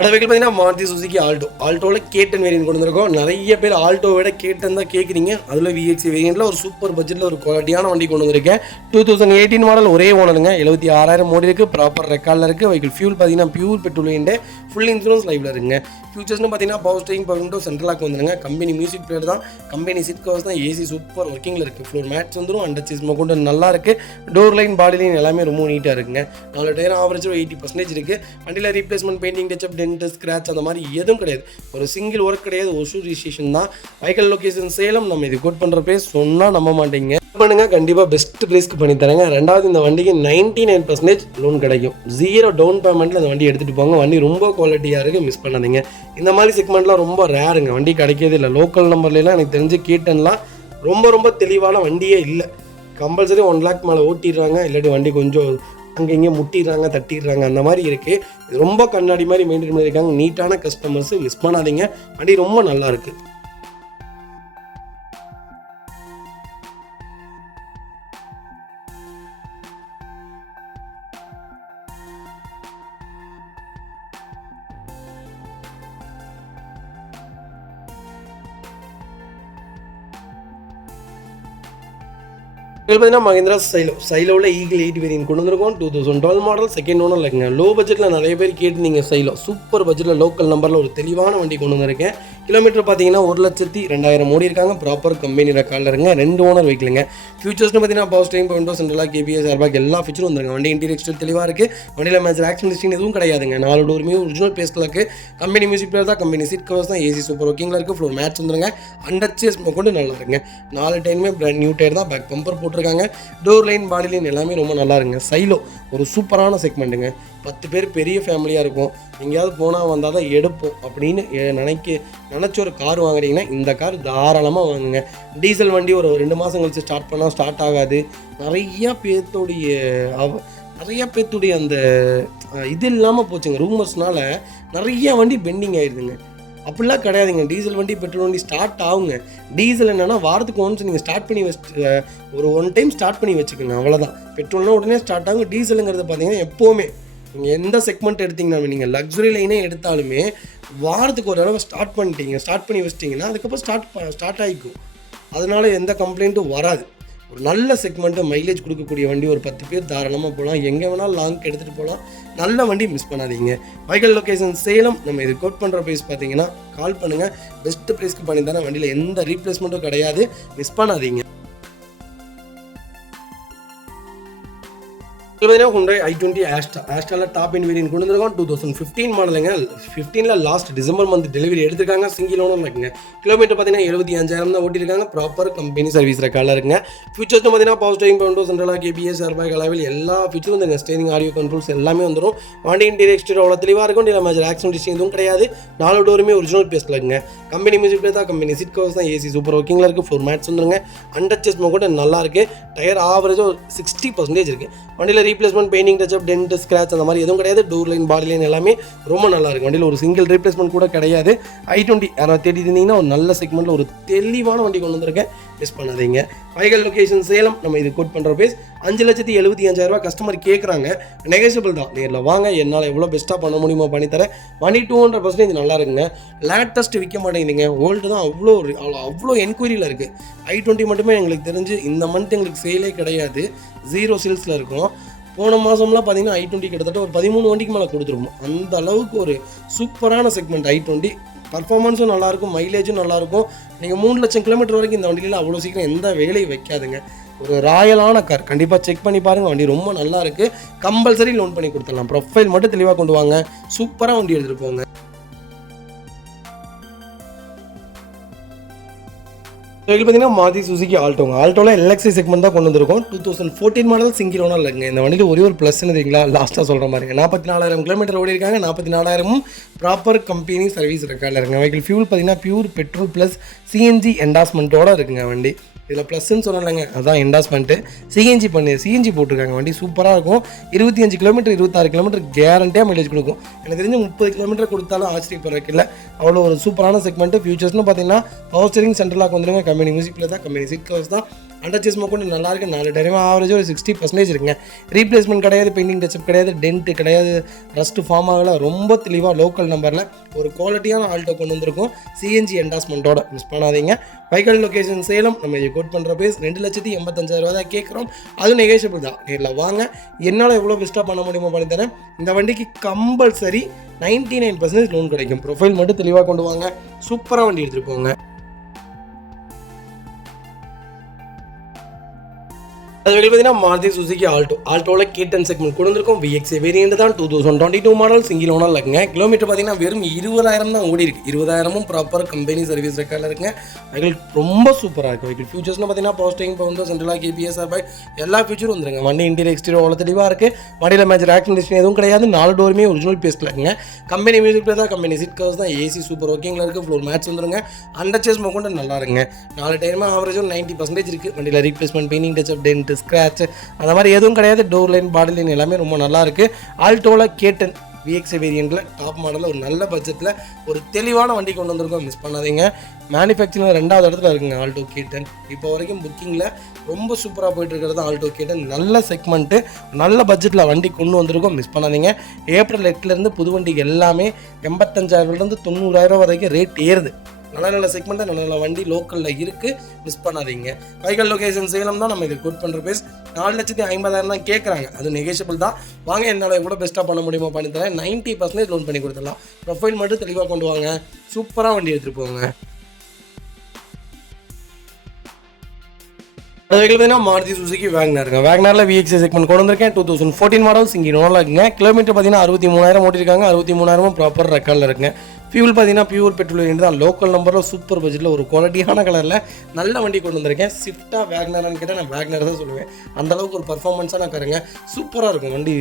அடுத்த வெஹிக்கிள் பார்த்தீங்கன்னா மாருதி சுசுகி ஆல்டோவில் K10 வேரியன்ட் கொண்டு வந்திருக்கோம். நிறைய பேர் ஆல்டோவை விட K10 தான் கேட்குறீங்க. அதில் VXC வேரியண்ட்டில் ஒரு சூப்பர் பட்ஜெட்டில் ஒரு குவாலிட்டியான வண்டி கொண்டு வந்திருக்கேன். 2018 மாடல் ஒரே ஓனருங்க. 76,000 ஓடி இருக்குது. ப்ராப்பர் ரெக்கார்டில் இருக்குது. வெஹிக்கிள் ஃபியூல் பார்த்தீங்கன்னா pure petrol variant. Full insurance லைவில் இருக்குங்க. ஃபியூச்சர்ஸ்னு பார்த்தீங்கன்னா power steering, power windows, central lock வந்துருங்க. கம்பெனி மியூசிக் பிளேயர் தான். கம்பெனி சீட் கவர்ஸ் தான். ஏசி சூப்பர் ஒர்க்கிங்கில் இருக்குது. ஃப்ளோர் மேட்ச் வந்துடும். அண்டர் சேஸ் கொண்டு நல்லா இருக்குது. டோர் லைன், பாடி லைன் எல்லாமே ரொம்ப நீட்டாக இருக்குங்க. 4 டயர் ஆவரேஜ் 80% இருக்குது. வண்டியில் replacement, painting, touch-up, tent, scratch அந்த மாதிரி எதுவும் கிடையாது. ஒரு சிங்கிள் ஒர்க் கிடையாது. ஒசூர் ரெஜிஸ்ட்ரேஷன் தான். வைக்கல் லொக்கேஷன் சேலம். நம்ம இது கோட் பண்ணுற பேஸ் சொன்னால் நம்ப மாட்டீங்க. பண்ணுங்க, கண்டிப்பாக பெஸ்ட் ப்ரைஸ்க்கு பண்ணி தரேங்க. ரெண்டாவது, இந்த வண்டிக்கு 99% லோன் கிடைக்கும். 0 டவுன் பேமெண்ட்டில் இந்த வண்டி எடுத்துகிட்டு போங்க. வண்டி ரொம்ப குவாலிட்டியாக இருக்குது. மிஸ் பண்ணாதீங்க. இந்த மாதிரி செக்மெண்ட்லாம் ரொம்ப ரேருங்க. வண்டி கிடைக்கிறதே இல்லை. லோக்கல் நம்பர்லாம் எனக்கு தெரிஞ்சு K10லாம் ரொம்ப தெளிவான வண்டியே இல்லை. கம்பல்சரி 1 lakh மேலே ஓட்டிடுறாங்க. இல்லாட்டி வண்டி கொஞ்சம் அங்கே இங்கே முட்டிடுறாங்க, தட்டிடுறாங்க. அந்த மாதிரி இருக்குது. இது ரொம்ப கண்ணாடி மாதிரி மெயின்டைன் பண்ணியிருக்காங்க. நீட்டான கஸ்டமர்ஸ். மிஸ் பண்ணாதீங்க. வண்டி ரொம்ப நல்லா இருக்குது. பார்த்தீங்கன்னா மஹிந்திரா சைலோவில் ஈகிள் 8 வேரியன்ட் கொண்டு வந்திருக்கோம். 2012 மாடல். செகண்ட் ஓனர் இருக்குங்க. லோ பட்ஜெட்டில் நிறைய பேர் கேட்டு சைலோ சூப்பர் பட்ஜெட்டில் லோக்கல் நம்பரில் ஒரு தெளிவான வண்டி கொண்டு வந்திருக்கேன். கிலோமீட்டர் பார்த்தீங்கன்னா 1,02,000 ஓடி இருக்காங்க. ப்ராப்பர் கம்பெனி ரெக்கார்டில் இருங்க. 2 ஓனர் வெஹிக்கிளுங்க. ஃபியூச்சர்ஸ்னு பார்த்தீங்கன்னா power steering, power windows, central lock, ABS, airbag எல்லா ஃபீச்சரும் வந்துருங்க. வண்டி இன்டீரியர் எக்ஸ்டீரியர் தெளிவாக இருக்குது. வண்டியில் மேஜர் ஆக்சிடென்ட் ஹிஸ்ட்ரி எதுவும் கிடையாதுங்க. 4 டோருமே ஒரிஜினல் பேஸ்ட்டில் இருக்குது. கம்பெனி மியூசிக் பிளேயர் தான். கம்பெனி சீட் கவர்ஸ் தான். ஏசி சூப்பர் ஒர்க்கிங்கில் இருக்குது. ஃப்ளோர் மேட்ச் வந்துருங்க. அண்டர் சேஸ் கொண்டு நல்லா இருக்குங்க. 4 டயருமே பிராண்ட் நியூ டயர் தான். பேக் பம்பர் போட்டிருக்காங்க. டோர் லைன், பாடி லைன் எல்லாமே ரொம்ப நல்லா இருக்குங்க. சைலோ ஒரு சூப்பரான செக்மெண்ட்டுங்க. 10 பேர் பெரிய ஃபேமிலியாக இருக்கும். எங்கேயாவது போனால் வந்தால் தான் எடுப்போம் அப்படின்னு நினச்ச ஒரு கார் வாங்குறீங்கன்னா இந்த கார் தாராளமாக வாங்குங்க. டீசல் வண்டி ஒரு 2 மாதம் கழிச்சு ஸ்டார்ட் பண்ணால் ஸ்டார்ட் ஆகாது. நிறையா பேர்த்தோடைய நிறைய பேர்த்துடைய அந்த இது இல்லாமல் போச்சுங்க. ரூமர்ஸ்னால நிறைய வண்டி பெண்டிங் ஆயிடுதுங்க. அப்படிலாம் கிடையாதுங்க. டீசல் வண்டி பெட்ரோல் வண்டி ஸ்டார்ட் ஆகுங்க. டீசல் என்னென்னா வாரத்துக்கு ஒன்ஸ் நீங்கள் ஸ்டார்ட் பண்ணி வச்சு ஒரு 1 டைம் ஸ்டார்ட் பண்ணி வச்சுக்கோங்க, அவ்வளோதான். பெட்ரோல்னால் உடனே ஸ்டார்ட் ஆகும். டீசலுங்கிறது பார்த்தீங்கன்னா எப்போவுமே நீங்கள் எந்த செக்மெண்ட் எடுத்திங்கன்னா, நீங்கள் லக்ஸுரி லைனே எடுத்தாலுமே வாரத்துக்கு ஒரு தடவை ஸ்டார்ட் பண்ணி வச்சிட்டிங்கன்னா அதுக்கப்புறம் ஸ்டார்ட் ஆகிக்கும். அதனால் எந்த கம்ப்ளைண்ட்டும் வராது. ஒரு நல்ல செக்மெண்ட்டு, மைலேஜ் கொடுக்கக்கூடிய வண்டி, ஒரு 10 பேர் தாராளமாக போகலாம், எங்கே வேணாலும் லாங்க்கு எடுத்துகிட்டு போகலாம். நல்ல வண்டி, மிஸ் பண்ணாதீங்க. வைக்கல் லொக்கேஷன் சேலம். நம்ம இது கோட் பண்ணுற ப்ரைஸ் பார்த்தீங்கன்னா கால் பண்ணுங்கள். பெஸ்ட்டு ப்ரைஸ்க்கு பண்ணி தானே, வண்டியில் எந்த ரீப்ளேஸ்மெண்ட்டும் கிடையாது, மிஸ் பண்ணாதீங்க. Hyundai i20 ஆஸ்டால டாப் இன் வேரியன்ட் கொண்டு வந்திருக்கோம். 2015 மாடலுங்க. 15ல லாஸ்ட் டிசம்பர் மந்த் டெலிவரி எடுத்திருக்காங்க. சிங்கிள் ஓனர் இருக்குங்க. கிலோமீட்டர் பார்த்தீங்கன்னா 75,000 தான் ஓட்டிருக்காங்க. ப்ராப்பர் கம்பெனி சர்வீஸ் ரெக்கார்டில் இருக்குங்க. ஃபீச்சர்ஸ் பார்த்தீங்கன்னா power steering, power central KBS, airbag, alloy wheel எல்லா ஃபீச்சரும் வந்துங்க. ஸ்டேரிங், ஆடியோ கண்ட்ரோல்ஸ் எல்லாமே வந்துடும். வண்டி இன்டீரியர் எக்ஸ்டீரியர் அவ்வளோ தெளிவாக இருக்கும். இல்லை மேஜர் ஆக்சிடென்ட் ஹிஸ்ட்ரி எதுவும் கிடையாது. 4 டோருமே ஒரிஜினல் பேஸ்ல இருக்குங்க. கம்பெனி மியூசிக் பிளே தான், கம்பெனி சீட் கவர்ஸ் தான், ஏசி சூப்பர் ஒர்க்கிங்கில் இருக்குது. ஃப்ளோர் மேட்ஸ் வந்துருங்க. அண்டர்ச்சஸ் கூட நல்லா இருக்குது. டயர் ஆவரேஜாக ஒரு 60% இருக்குது. வண்டியில் replacement, painting touch-up, dent, scratch அந்த மாதிரி எதுவும் கிடையாது. டோர் லைன், பாடி லைன் எல்லாமே ரொம்ப நல்லா இருக்குது. வண்டியில் ஒரு சிங்கிள் ரீப்ளேஸ்மெண்ட் கூட கிடையாது. i20 யாராவது தேடி இருந்தீங்கன்னா ஒரு நல்ல செக்மெண்ட்டில் ஒரு தெளிவான வண்டி கொண்டு வந்திருக்கேன், மிஸ் பண்ணாதீங்க. வைக்கல் லொக்கேஷன் சேலம். நம்ம இது கோட் பண்ணுற பேஸ் 5,75,000 கஸ்டமர் கேட்குறாங்க. நெகோசியபிள் தான். நேரில் வாங்க, என்னால் எவ்வளோ பெஸ்ட்டாக பண்ண முடியுமோ பண்ணித்தரேன். வண்டி 200% நல்லா இருக்குங்க. லேட்டஸ்ட் விற்க மாட்டேங்குதுங்க. ஓல்டு தான் அவ்வளோ என்கொயரியில் இருக்குது. i20 மட்டுமே எங்களுக்கு தெரிஞ்சு இந்த மந்த் எங்களுக்கு சேலே கிடையாது. 0 சேல்ஸில் இருக்கும். போன மாதம்லாம் பார்த்தீங்கன்னா i20 கிட்டத்தட்ட ஒரு 13 வண்டிக்கு மேலே கொடுத்துருப்போம். அந்த அளவுக்கு ஒரு சூப்பரான செக்மெண்ட் i20. பர்ஃபார்மன்ஸும் நல்லாயிருக்கும், மைலேஜும் நல்லாயிருக்கும். நீங்கள் 3 லட்சம் கிலோமீட்டர் வரைக்கும் இந்த வண்டியில் அவ்வளோ சீக்கிரம் எந்த வேலையும் வைக்காதுங்க. ஒரு ராயலான கார், கண்டிப்பாக செக் பண்ணி பாருங்கள். வண்டி ரொம்ப நல்லா இருக்குது. கம்பல்சரி லோன் பண்ணி கொடுத்துடலாம். ப்ரொஃபைல் மட்டும் தெளிவாக கொண்டு வாங்க. சூப்பராக வண்டி எடுத்துகிட்டு போங்க. பார்த்தீங்கன்னா மாருதி சுசுகி ஆல்டோங்க. ஆல்டோவில் எல்எக்ஸி செக்மெண்ட் தான் கொண்டு வந்திருக்கோம். 2014 மாடல் சிங்கிள் ஓனர் இல்லைங்க. இந்த வண்டியில் ஒரே ஒரு ப்ளஸ் தெரியுங்களா, லாஸ்ட்டாக சொல்கிற மாதிரிங்க. 44,000 கிலோமீட்டர் ஓடி இருக்காங்க. 44,000 ப்ராப்பர் கம்பெனி சர்வீஸ் ரெக்கார்டில் இருக்குங்க. வெஹிக்கிள் ஃபியூல் பார்த்தீங்கன்னா பியூர் பெட்ரோல் ப்ளஸ் சிஎன்ஜி என்டாஸ்மெண்ட்டோடு இருக்குங்க வண்டி. இதில் ப்ளஸ்ன்னு சொல்லலைங்க, அதுதான் என்டாஸ்மெண்ட்டு. சிஎன்ஜி போட்டிருக்காங்க. வண்டி சூப்பராக இருக்கும். 25 கிலோமீட்டர் 26 கிலோமீட்டர் கேரண்டியாக மைலேஜ் கொடுக்கும். எனக்கு தெரிஞ்சு 30 கிலோமீட்டர் கொடுத்தாலும் ஆச்சரியப்படுறதுக்கு இல்லை. அவ்வளோ ஒரு சூப்பரான செக்மெண்ட்டு. ஃபியூச்சர்ஸ்னு பார்த்தீங்கன்னா பவர் ஸ்டீரிங் சென்ட்ரலாக வந்துருங்க. கம்பெனி மியூசிக் பிளே தான், கம்பெனி சீட் கவர்ஸ் தான். அண்டர்ச்சஸ் கூட நல்லா இருக்குது. 4 டயருமே ஆவரேஜ் ஒரு 60% இருக்குங்க. ரீப்ளேஸ்மெண்ட் கிடையாது, பெயிண்டிங் டச்சப் கிடையாது, டென்ட்டு கிடையாது, ரஸ்ட்டு ஃபார்ம் ஆகலை. ரொம்ப தெளிவாக லோக்கல் நம்பரில் ஒரு குவாலிட்டியான ஆல்டோ கொண்டு வந்திருக்கும். சிஎன்ஜி என்டாஸ்மெண்ட்டோட, மிஸ் பண்ணாதீங்க. வைக்கல் லொக்கேஷன் சேலம். நம்ம இது கோட் பண்ணுற பேஸ் 2,85,000 தான் கேட்குறோம். அதுவும் நெகோசியபிள் தான். நேரில் வாங்க, என்னால் எவ்வளோ பெஸ்ட்டாக பண்ண முடியுமோ பண்ணி தரேன். இந்த வண்டிக்கு கம்பல்சரி 99% லோன் கிடைக்கும். ப்ரொஃபைல் மட்டும் தெளிவாக கொண்டு வாங்க. சூப்பராக வண்டி எடுத்துகிட்டு போங்க. அது பார்த்தீங்கன்னா மாருதி சுசுகி ஆல்டோவில் K10 செக்மெண்ட் கொண்டு வந்திருக்கோம். VXA வேரியண்ட் தான். 2022 மாடல் சிங்கிள் ஓனர் இருக்குங்க. கிலோமீட்டர் பார்த்தீங்கன்னா வெறும் 20,000 தான் ஓடி இருக்குது. 20,000 ப்ராப்பர் கம்பெனி சர்வீஸ் ரெக்கார்டில் இருக்குங்க. வெஹிக்கிள் ரொம்ப சூப்பராக இருக்குது. வெஹிக்கிள் ஃபியூச்சர்ஸ்னு பார்த்தீங்கன்னா power steering, power சென்ட்ரலாக KBS, airbag எல்லா ஃபியூச்சரும் வந்துருங்க. வண்டி இன்டீரியர் எக்ஸ்டீரியர் அவ்வளோ தெளிவாக இருக்குது. வண்டியில் மேஜர் ஆக்சிடென்ட் ஹிஸ்ட்ரி எதுவும் கிடையாது. 4 டோருமே ஒரிஜினல் பேஸ்ட்டில் இருக்குங்க. கம்பெனி மியூசிக் பிளே தான், கம்பெனி சீட் கவர்ஸ் தான், ஏசி சூப்பர் ஒர்க்கிங்கில் இருக்குது. ஃப்ளோர் மேட்ஸ் வந்துருங்க. அண்டர்ச்சஸ் கூட நல்லா இருக்குங்க. 4 டயருமே ஆவரேஜ் 90% இருக்குது. வண்டியில் replacement, painting touch-up, dent, scratch அந்த மாதிரி எதுவும் கிடையாது. டோர் லைன், பாடி லைன் எல்லாமே ரொம்ப நல்லா இருக்குது. ஆல்டோவில் K10 VXA வேரியண்ட்டில் டாப் மாடலில் ஒரு நல்ல பட்ஜெட்டில் ஒரு தெளிவான வண்டி கொண்டு வந்திருக்கோம், மிஸ் பண்ணாதீங்க. மேனுஃபேக்சரிங் 2வது இடத்துல இருக்குங்க ஆல்டோ K10. இப்போ வரைக்கும் புக்கிங்கில் ரொம்ப சூப்பராக போயிட்டு இருக்கிறது ஆல்டோ K10. நல்ல செக்மெண்ட்டு, நல்ல பட்ஜெட்டில் வண்டி கொண்டு வந்திருக்கோம், மிஸ் பண்ணாதீங்க. ஏப்ரல் 8லேருந்து புது வண்டிக்கு எல்லாமே 85,000 90,000 வரைக்கும் ரேட் ஏறுது. நல்ல செக்மெண்ட்டாக நல்ல வண்டி லோக்கலில் இருக்குது, மிஸ் பண்ணாதீங்க. வைக்கல் லொக்கேஷன் சேலம் தான். நம்ம இது கோட் பண்ணுற பேஸ் 4,50,000 தான் கேட்குறாங்க. அது நெகோசியபிள் தான். வாங்க, என்னால் எவ்வளோ பெஸ்ட்டாக பண்ண முடியுமோ பண்ணி தரேன். 90% லோன் பண்ணி கொடுத்துடலாம். ப்ரொஃபைல் மட்டும் தெளிவாக கொண்டு வாங்க. சூப்பராக வண்டி எடுத்துகிட்டு போங்க. அது பார்த்தீங்கன்னா மாருதி சுசுகி வேகனாருங்க. வேகனாரில் VXA செக்மெண்ட் கொண்டு வந்திருக்கேன். 2014 மாடல் சிங்கிள் ஓனர் இருக்குங்க. கிலோமீட்டர் பார்த்தீங்கன்னா 63,000 ஓட்டிருக்காங்க. 63,000 ப்ராப்பர் ரெக்கார்டில் இருக்குங்க. ஃபியூல் பார்த்தீங்கன்னா பியூர் பெட்ரோல் வேரியன்ட் தான். லோக்கல் நம்பரில் சூப்பர் பட்ஜெட்டில் ஒரு குவாலிட்டியான கலரில் நல்ல வண்டி கொண்டு வந்திருக்கேன். ஸ்விஃப்டாக வேக்னரான்னு கேட்டால் நான் வேக்னர் தான் சொல்லுவேன். அந்தளவுக்கு ஒரு பர்ஃபார்மன்ஸாக நான் கருங்க சூப்பராக இருக்கும் வண்டி.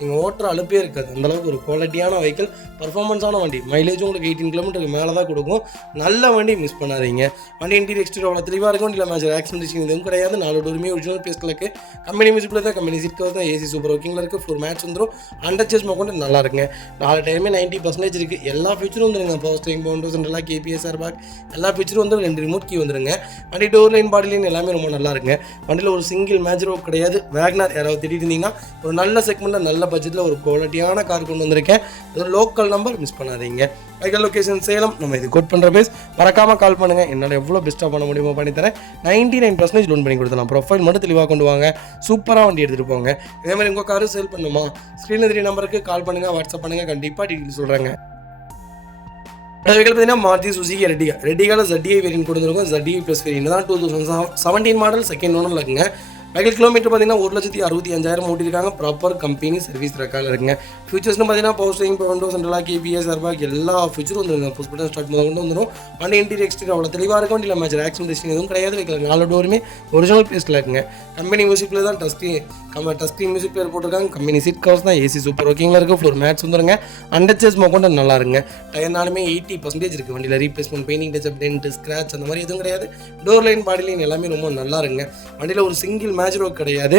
நீங்கள் ஓட்டுற அழுப்பே இருக்காது. அந்தளவுக்கு ஒரு குவாலிட்டியான வெஹிக்கிள், பர்ஃபார்மன்ஸான வண்டி. மைலேஜும் உங்களுக்கு 18 கிலோமீட்டருக்கு மேலே தான் கொடுக்கும். நல்ல வண்டி, மிஸ் பண்ணாதீங்க. வண்டி இன்டீரியர் எக்ஸ்டீரியர் அவ்வளோ தெளிவாக இருக்கும். இல்லை மேட்ச் ஆக்சிடென்ட் எதுவும் கிடையாது. 4 டோருமே ஒரிஜினல் பேஸ்ட்டில் இருக்குது. கம்பெனி மியூசிக்கில் தான், கம்பெனி சீட் கவர் தான், ஏசி சூப்பர் ஒர்க்கிங்கில் இருக்குது. ஃப்ளோர் மேட்ச் வந்துடும். அண்டர் சேஸ் கொண்டு நல்லா இருக்குங்க. 4 டைமே 90% இருக்குது. எல்லா ஃபீச்சரும் வந்துருங்க. Power steering, power windows, central lock, KBS, airbag எல்லா ஃபீச்சரும் வந்து 2 ரிமோட் கீ வந்துருங்க. வண்டி டோர் லைன், பாடி லைன் எல்லாமே ரொம்ப நல்லா இருக்குங்க. வண்டியில் ஒரு சிங்கிள் மேஜர் ஒர்க் கிடையாது. வேக்னர் யாராவது திட்டிட்டு இருந்தீங்கன்னா ஒரு நல்ல செக்மெண்ட்டில் நல்ல பட்ஜெட்டில் ஒரு குவாலிட்டியான கார் கொண்டு வந்திருக்கேன். இது லோக்கல் நம்பர், மிஸ் பண்ணாதீங்க. Vehicle location Salem. நம்ம இது கோட் பண்ணுற பேஸ் மறக்காமல் கால் பண்ணுங்கள். என்னால் எவ்வளோ பெஸ்ட்டாக பண்ண முடியுமோ பண்ணித்தரேன். 99% லோன் பண்ணி கொடுத்துலாம். ப்ரொஃபைல் மட்டும் தெளிவாக கொண்டு வாங்க. சூப்பராக வண்டி எடுத்துகிட்டு போங்க. இதே மாதிரி உங்கள் காரு சேல் பண்ணுமா, ஸ்க்ரீனில் 3 நம்பருக்கு கால் பண்ணுங்கள், வாட்ஸ்அப் பண்ணுங்கள். கண்டிப்பாக டீட்டெயில் சொல்கிறாங்க. வெஹிக்கிள் பார்த்தீங்கன்னா மாருதி சுசுகி ரெட்டிகால ZDI வேரியன்ட் கொடுத்துருக்கோம். ZDI ப்ளஸ் வேரியன்ட் தான். 2017 மாடல், செகண்ட் ஓனரில் இருக்குங்க. வெஹிக்கிள் கிலோமீட்டர் பார்த்தீங்கன்னா 1,65,000 ஓட்டிருக்காங்க. ப்ராப்பர் கம்பெனி சர்வீஸ் ரெக்கார்டில் இருக்குங்க. ஃபியூச்சர்ஸ்னு பார்த்தீங்கன்னா power steering, power சென்ட்ரலாக, KBS, airbag எல்லா ஃபியூச்சரும் வந்துருங்க. புஷ் பட்டன் ஸ்டார்ட் முதல் கொண்டு வந்துடும். வண்டி இன்டீரியர் எக்ஸ்டீரியர் அவ்வளோ தெளிவாக இருக்கும். இல்லை மேட்ச் ஆக்சிடென்ட் எதுவும் கிடையாது. வெஹிக்கிள் 4 டோருமே ஒரிஜினல் பேஸ்ட்டில் இருக்குங்க. கம்பெனி மியூசிக்கில் தான் டச் ஸ்க்ரீன் மியூசிக் பேர் போட்டிருக்காங்க. கம்பெனி சீட் கவர்ஸ் தான், ஏசி சூப்பர் ஒர்க்கிங்கில் இருக்குது. ஃப்ளோர் மேட்ச் வந்துருங்க. அண்டர் சேஸ் கொண்டு நல்லா இருங்க. டயர்னாலுமே 80% இருக்குது. வண்டியில் replacement, painting, touch, dent, scratch அந்த மாதிரி எதுவும் கிடையாது. டோர் லைன், பாடி லைன் எல்லாமே ரொம்ப நல்லா இருக்குங்க. வண்டியில் ஒரு சிங்கிள் மேஜர் ஒர்க் கிடையாது.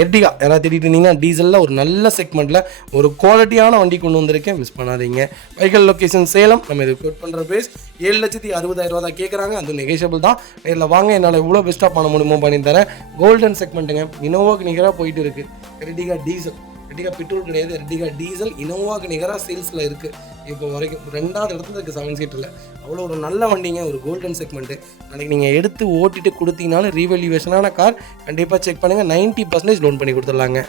எர்டிகா யாராவது திட்டிட்டு இருந்தீங்கன்னா டீசலில் ஒரு நல்ல செக்மெண்ட்டில் ஒரு குவாலிட்டியான வண்டி கொண்டு வந்திருக்கேன், மிஸ் பண்ணாதீங்க. Vehicle location Salem. நம்ம இது கோட் பண்ணுற பேஸ் 7,60,000 தான் கேட்குறாங்க. அது நெகோஷியபிள் தான். நேரில் வாங்க, என்னால் எவ்வளோ பெஸ்ட்டாக பண்ண முடியுமோ பண்ணி தரேன். கோல்டன் செக்மெண்ட்டுங்க. இனோவாக்கு நிகராக போயிட்டு இருக்குது. எர்டிகா டீசல், எர்டிகா பெட்ரோல் கிடையாது. எர்டிகா டீசல் இனோவாக்கு நிகராக சேல்ஸில் இருக்குது. இப்போ வரைக்கும் 2வது இடத்துல இருக்குது 7 சீட்டில். அவ்வளோ ஒரு நல்ல வண்டிங்க, ஒரு கோல்டன் செக்மெண்ட்டு. நாளைக்கு நீங்கள் எடுத்து ஓட்டிட்டு கொடுத்தீங்கனாலும் ரீவல்யூவேஷனான கார். கண்டிப்பாக செக் பண்ணுங்கள். 90% லோன் பண்ணி கொடுத்துடலாங்க.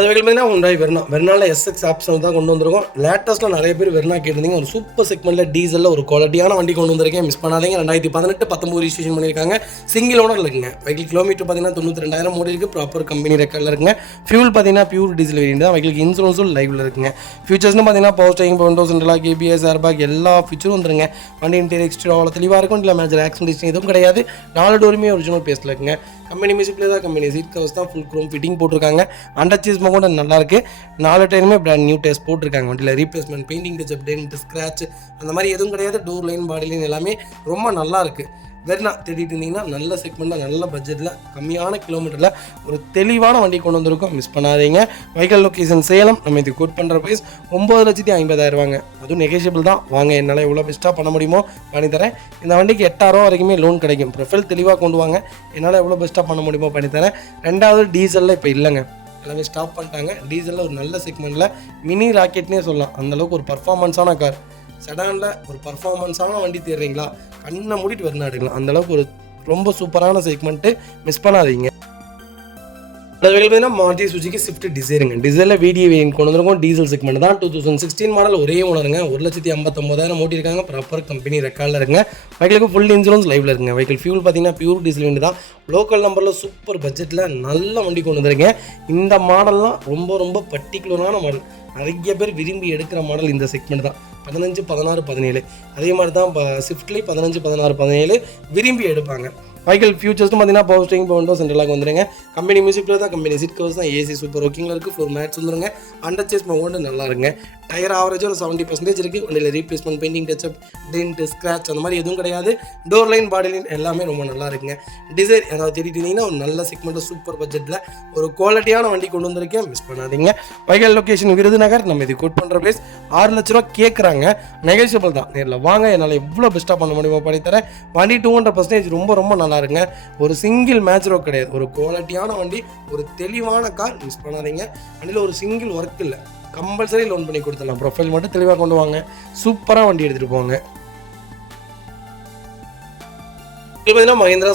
அது வெஹிக்கிள் பார்த்தீங்கன்னா ஹுண்டாய் வெர்னால SX ஆப்ஷன் தான் கொண்டு வந்திருக்கோம். லேட்டஸ்ட்டில் நிறைய பேர் வெர்னா கேட்டிருந்தீங்க. ஒரு சூப்பர் செக்மெண்ட்டில் டீசலில் ஒரு குவாலிட்டியான வண்டி கொண்டு வந்திருக்கேன், மிஸ் பண்ணாதீங்க. 2018-19 ரிஜிஸ்ட்ரேஷன் பண்ணியிருக்காங்க. சிங்கிள் ஓனர் இருக்குங்க. வெஹிக்கிள் கிலோமீட்டர் பார்த்தீங்கன்னா 92,000 ஓடி இருக்குது. ப்ராப்பர் கம்பெனி ரெக்கார்டில் இருக்குங்க. ஃபியூல் பார்த்தீங்கன்னா பியூர் டீசல் வேரியன்ட் தான். வெஹிக்கிள் இன்சூரன்ஸும் லைவில் இருக்குங்க. ஃபியூச்சர்ஸ்னு பார்த்தீங்கன்னா power steering, power சென்ட்ரலாக, KBS, airbag எல்லா ஃபியூச்சரும் வந்துருங்க. வண்டி இன்டீரியர் எக்ஸ்டீரியர் அவ்வளோ தெளிவாக இருக்கும். இல்லை மேஜர் ஆக்சிடென்ட் எதுவும் கிடையாது. 4 டோருமே ஒரிஜினல் பேஸ்ட்டில் இருக்குங்க. கம்பெனி மியூசிக்லேயே தான், கம்பெனி சீட் கவர்ஸ் தான், ஃபுல் க்ரோம் ஃபிட்டிங் போட்டிருக்காங்க. அண்டர் சேஸ் கூட நல்லா இருக்குது. 4 டைமுமே பிராண்ட் நியூ டெஸ்ட் போட்டிருக்காங்க. வண்டியில் replacement, painting, touch, dent, scratch அந்த மாதிரி எதுவும் கிடையாது. டோர் லைன், பாடி லைன் எல்லாமே ரொம்ப நல்லா இருக்குது. வெர்னா தேடிட்டு இருந்தீங்கன்னா நல்ல செக்மெண்ட்டில் நல்ல பட்ஜெட்டில் கம்மியான கிலோமீட்டரில் ஒரு தெளிவான வண்டி கொண்டு வந்திருக்கோம், மிஸ் பண்ணாதீங்க. Vehicle location Salem. நம்ம இது கோட் பண்ணுற ப்ரைஸ் 9,50,000. அதுவும் நெகோஷியபிள் தான். வாங்க, என்னால் எவ்வளோ பெஸ்ட்டாக பண்ண முடியுமோ பண்ணித்தரேன். இந்த வண்டிக்கு 8,000 வரைக்குமே லோன் கிடைக்கும். ப்ரொஃபைல் தெளிவாக கொண்டு வாங்க, என்னால் எவ்வளோ பெஸ்ட்டாக பண்ண முடியுமோ பண்ணித்தரேன். 2வது டீசலில் இப்போ இல்லைங்க, எல்லாமே ஸ்டாப் பண்ணிட்டாங்க. டீசலில் ஒரு நல்ல செக்மெண்ட்டில் மினி ராக்கெட்னே சொல்லலாம். அந்தளவுக்கு ஒரு பர்ஃபார்மன்ஸான கார். செடானில் ஒரு பர்ஃபார்மன்ஸான வண்டி தேடுறீங்களா, கண்ணை மூடிட்டு வெர்னா எடுக்கலாம். அந்தளவுக்கு ஒரு ரொம்ப சூப்பரான செக்மெண்ட்டு, மிஸ் பண்ணாதீங்க. பார்த்தீங்கன்னா மாருதி சுசுகி ஸ்விஃப்ட் டிசைருங்க. டிசைரில் VDI வேரியன்ட் கொண்டு வந்திருக்கோம். டீசல் செக்மெண்ட் தான். 2016 மாடல், ஒரே ஓனருங்க. 1,59,000 ஓட்டிருக்காங்க. ப்ராப்பர் கம்பெனி ரெக்கார்டில் இருக்குங்க. வெஹிக்கிளுக்கு ஃபுல் இன்சூரன்ஸ் லைவில் இருக்குங்க. வெஹிக்கிள் ஃபியூல் பார்த்தீங்கன்னா பியூர் டீசல் வேண்டி தான். லோக்கல் நம்பரில் சூப்பர் பட்ஜெட்டில் நல்ல வண்டி கொண்டு வந்திருக்கேன். இந்த மாடல்லாம் ரொம்ப ரொம்ப பர்டிகுலரான மாடல். நிறைய பேர் விரும்பி எடுக்கிற மாடல் இந்த செக்மெண்ட் தான். 15, 16, 17 அதே மாதிரி தான் ஸ்விஃப்ட்லேயும் 15, 16, 17 விரும்பி எடுப்பாங்க. வெஹிக்கிள் ஃபியூச்சர்ஸ்னு பார்த்தீங்கன்னா பவர் ஸ்டீரிங், பவர் சென்ட்ரலாக வந்துருங்க. கம்பெனி மியூசிக்கில் தான், கம்பெனி சீட் கவர்ஸ் தான், ஏசி சூப்பர் ஒர்க்கிங்கில் இருக்குது. ஃப்ளோர் மேட்ச் வந்துருங்க. அண்டர் சேஸ் கொண்டு நல்லா இருங்க. டயர் ஆவரேஜாக ஒரு 70% இருக்குது. வண்டியில் replacement, painting, touch-up, tent, scratch அந்த மாதிரி எதுவும் கிடையாது. டோர் லைன், பாடி லைன் எல்லாமே ரொம்ப நல்லா இருக்குங்க. டிசைர் ஏதாவது தேடிட்டு இருந்தீங்கன்னா ஒரு நல்ல செக்மெண்ட்டு சூப்பர் பட்ஜெட்டில் ஒரு குவாலிட்டியான வண்டி கொண்டு வந்திருக்கேன், மிஸ் பண்ணாதீங்க. Vehicle location Virudhunagar. நம்ம இது கோட் பண்ணுற ப்ரைஸ் 6 லட்ச ரூபா கேட்குறாங்க. நெகோஷியபிள் தான். நேரில் வாங்க, என்னால் எவ்வளோ பெஸ்ட்டாக பண்ண முடியுமோ பண்ணித்தரேன். வண்டி 200% ரொம்ப ரொம்ப நல்லா இருக்குங்க. ஒரு சிங்கிள் மேட்ச் ரோக் கிடையாது. ஒரு குவாலிட்டியான வண்டி, ஒரு தெளிவான கார், மிஸ் பண்ணாதீங்க. வண்டியில் ஒரு சிங்கிள் ஒர்க் இல்லை. கம்பல்சரி லோன் பண்ணி கொடுத்துடலாம். ப்ரொஃபைல் மட்டும் தெளிவாக கொண்டு வாங்க. சூப்பராக வண்டி எடுத்துகிட்டு போங்க. இப்போ பார்த்தீங்கன்னா மஹிந்திரா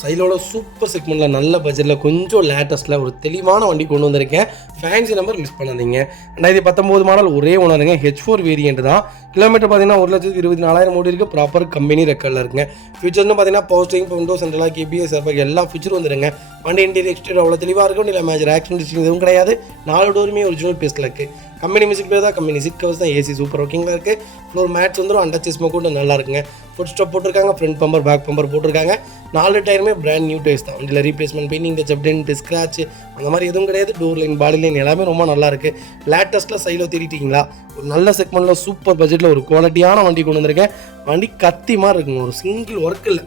சைலோட சூப்பர் செக்மெண்ட்டில் நல்ல பட்ஜெட்டில் கொஞ்சம் லேட்டஸ்ட்டில் ஒரு தெளிவான வண்டி கொண்டு வந்திருக்கேன். ஃபேன்சி நம்பர் மிஸ் பண்ணாதீங்க. 2019 மாடல் ஒரே ஓனருங்க. H4 வேரியன்ட் தான். கிலோமீட்டர் பார்த்தீங்கன்னா 1,24,000 ஓடி இருக்குது. ப்ராப்பர் கம்பெனி ரெக்கார்டில் இருக்குங்க. ஃபியூச்சர்னு பார்த்தீங்கன்னா power steering, window central lock, KBS, airbag எல்லா ஃபியூச்சரும் வந்துருங்க. வண்டி இன்டீரியர் எக்ஸ்டீரியர் அவ்வளோ தெளிவாக இருக்கும். இல்லை மேஜர் ஆக்சிடென்ட் எதுவும் கிடையாது. 4 டோருமே ஒரிஜினல் பேஸ்ட்டில் இருக்குது. கம்பெனி மியூசிக் பிளேயர் தான். கம்பெனி சீட் கவர்ஸ் தான். ஏசி சூப்பர் ஒர்க்கிங்கில் இருக்குது. ஃப்ளோர் மேட்ஸ் வந்துடும். அண்டர் ஸ்மோக் கூட நல்லா இருக்குங்க. ஃபுட் ஸ்டாப் போட்டிருக்காங்க. ஃப்ரண்ட் பம்பர், பேக் பம்பர் போட்டிருக்காங்க. 4 டயருமே பிராண்ட் நியூ டயர்ஸ் தான். வண்டியில் replacement, painting, touch, dent, scratch அந்த மாதிரி எதுவும் கிடையாது. டோர் லைன், பாடி லைன் எல்லாமே ரொம்ப நல்லா இருக்குது. லேட்டஸ்ட்டில் சைலோ தேடிட்டீங்களா? ஒரு நல்ல செக்மெண்ட்டில் சூப்பர் பட்ஜெட்டில் ஒரு குவாலிட்டியான வண்டி கொண்டு வந்திருக்கேன். வண்டி கத்தி மாதிரி இருக்குங்க. ஒரு சிங்கிள் ஒர்க் இல்லை,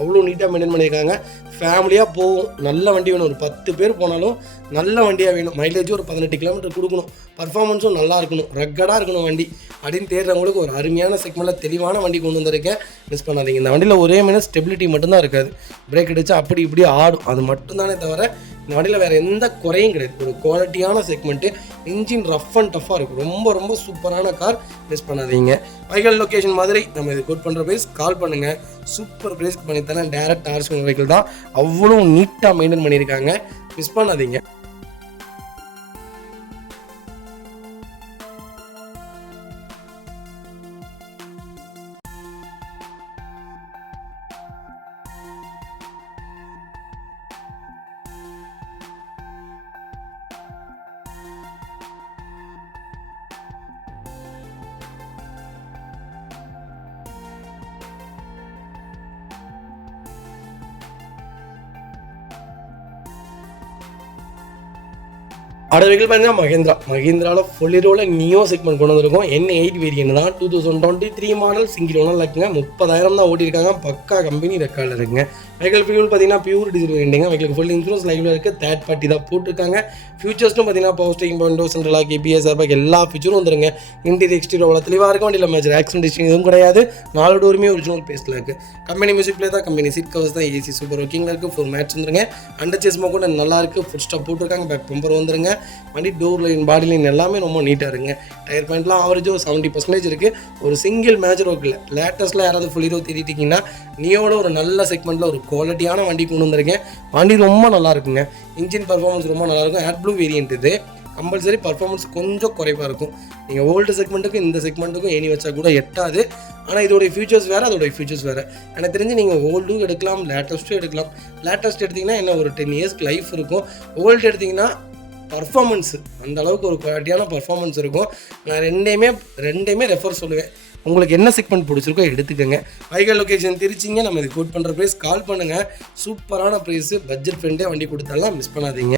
அவ்வளோ நீட்டாக மெயின்டைன் பண்ணியிருக்காங்க. ஃபேமிலியாக போகும். நல்ல வண்டி வேணும். ஒரு 10 பேர் போனாலும் நல்ல வண்டியாக வேணும். மைலேஜும் ஒரு 18 கிலோமீட்டர் கொடுக்கணும். பர்ஃபார்மன்ஸும் நல்லா இருக்கணும். ரக்கடாக இருக்கணும் வண்டி அப்படின்னு தேடுறவங்களுக்கு ஒரு அருமையான செக்மெண்ட்டில் தெளிவான வண்டி கொண்டு வந்திருக்கேன். மிஸ் பண்ணாதீங்க. இந்த வண்டியில் ஒரே மீனஸ் ஸ்டெபிலிட்டி மட்டும்தான் இருக்காது. பிரேக் அடித்தா அப்படி இப்படி ஆடும். அது மட்டும்தானே தவிர இந்த வண்டியில் வேறு எந்த குறையும் கிடையாது. ஒரு குவாலிட்டியான செக்மெண்ட்டு. இன்ஜின் ரஃப் அண்ட் டஃப்பாக இருக்கும். ரொம்ப ரொம்ப சூப்பரான கார். மிஸ் பண்ணாதீங்க. வெஹிக்கல் லொக்கேஷன் மாதிரி நம்ம இது கோட் பண்ணுற ப்ரைஸ் கால் பண்ணுங்கள். சூப்பர் ப்ரைஸ்க்கு பண்ணித்தரேன். டேரக்ட் ஆர்ஸ் வெஹிக்கிள் தான். அவ்வளோ நீட்டாக மெயின்டைன் பண்ணியிருக்காங்க. மிஸ் பண்ணாதீங்க. அடுத்த வெஹிக்கிள் பார்த்தீங்கன்னா மஹிந்திராவில் ஃபுல்லிரோவில் நியோ செக்மெண்ட் கொண்டு வந்திருக்கோம். N8 வேரியன்ட் தான். 2023 மாடல் சிங்கிள் ஓனர் இருக்குங்க. 30,000 தான் ஓட்டியிருக்காங்க. பக்கா கம்பெனி ரெக்கார்டில் இருக்குங்க. வெஹிக்கிள் ஃபியூல் பார்த்தீங்கன்னா பியூர் டீசல் வேரியன்ட்டுங்க. வெஹிக்கிள் ஃபுல் இன்சூரன்ஸ் லைவ்ல இருக்குது. தேர்ட் பார்ட்டி தான் போட்டிருக்காங்க. ஃபியூச்சர்ஸ்னு பார்த்தீங்கன்னா power steering, window central lock, KBS, airbag எல்லா ஃபியூச்சரும் வந்துருங்க. இன்டீரியர் எக்ஸ்டீரியர் அவ்வளோ தெளிவாக இருக்கும். வண்டியில் மேஜர் ஆக்சிடென்ட் எதுவும் கிடையாது. 4 டோருமே ஒரிஜினல் பேஸ்ட்டில் இருக்குது. கம்பெனி மியூசிக் பிளேயர் தான். கம்பெனி சீட் கவர்ஸ் தான். ஏசி சூப்பர் ஒர்க்கிங்கில் இருக்குது. ஃபுல் மேட்ச் வந்துருங்க. அண்டர் சேஸ்மோ கூட நல்லா இருக்குது. ஃபுட் ஸ்டாப் போட்டிருக்காங்க. பேக் பம்பர் வந்துருங்க. வண்டி டோர் லைன், பாடி லைன் எல்லாமே ரொம்ப நீட்டாக இருக்குங்க. டயர் பாயிண்ட்லாம் ஆவரேஜ் ஒரு 70% இருக்குது. ஒரு சிங்கிள் மேஜர் ஒர்க் இல்லை. லேட்டஸ்ட்டில் யாராவது ஃபுல் ஹீரோ தேடிட்டிங்கன்னா நியோட ஒரு நல்ல செக்மெண்ட்டில் ஒரு குவாலிட்டியான வண்டி கொண்டு வந்திருக்கேன். வண்டி ரொம்ப நல்லா இருக்குங்க. இன்ஜின் பர்ஃபார்மன்ஸ் ரொம்ப நல்லாயிருக்கும். AdBlue வேரியன்ட் இது. கம்பல்சரி பர்ஃபார்மன்ஸ் கொஞ்சம் குறைவாக இருக்கும். நீங்கள் ஓல்டு செக்மெண்ட்டுக்கும் இந்த செக்மெண்ட்டுக்கும் ஏணி வச்சா கூட எட்டாது. ஆனால் இதோடைய ஃபியூச்சர்ஸ் வேறு, அதோடைய ஃபியூச்சர்ஸ் வேறு. எனக்கு தெரிஞ்சு நீங்கள் ஓல்டும் எடுக்கலாம், லேட்டஸ்ட்டும் எடுக்கலாம். லேட்டஸ்ட் எடுத்திங்கன்னா என்ன ஒரு 10 இயர்ஸ்க்கு லைஃப் இருக்கும். ஓல்டு எடுத்திங்கன்னா பர்ஃபார்மன்ஸு அந்த அளவுக்கு ஒரு குவாலிட்டியான பர்ஃபார்மன்ஸ் இருக்கும். நான் ரெண்டையுமே ரெஃபர் சொல்லுவேன். உங்களுக்கு என்ன செக்மெண்ட் பிடிச்சிருக்கோ எடுத்துக்கோங்க. வெஹிக்கிள் லொக்கேஷன் திருச்சிங்க. நம்ம இது கோட் பண்ணுற ப்ரைஸ் கால் பண்ணுங்கள். சூப்பரான ப்ரைஸு, பட்ஜெட் ஃப்ரெண்டே வண்டி கொடுத்தாலாம். மிஸ் பண்ணாதீங்க.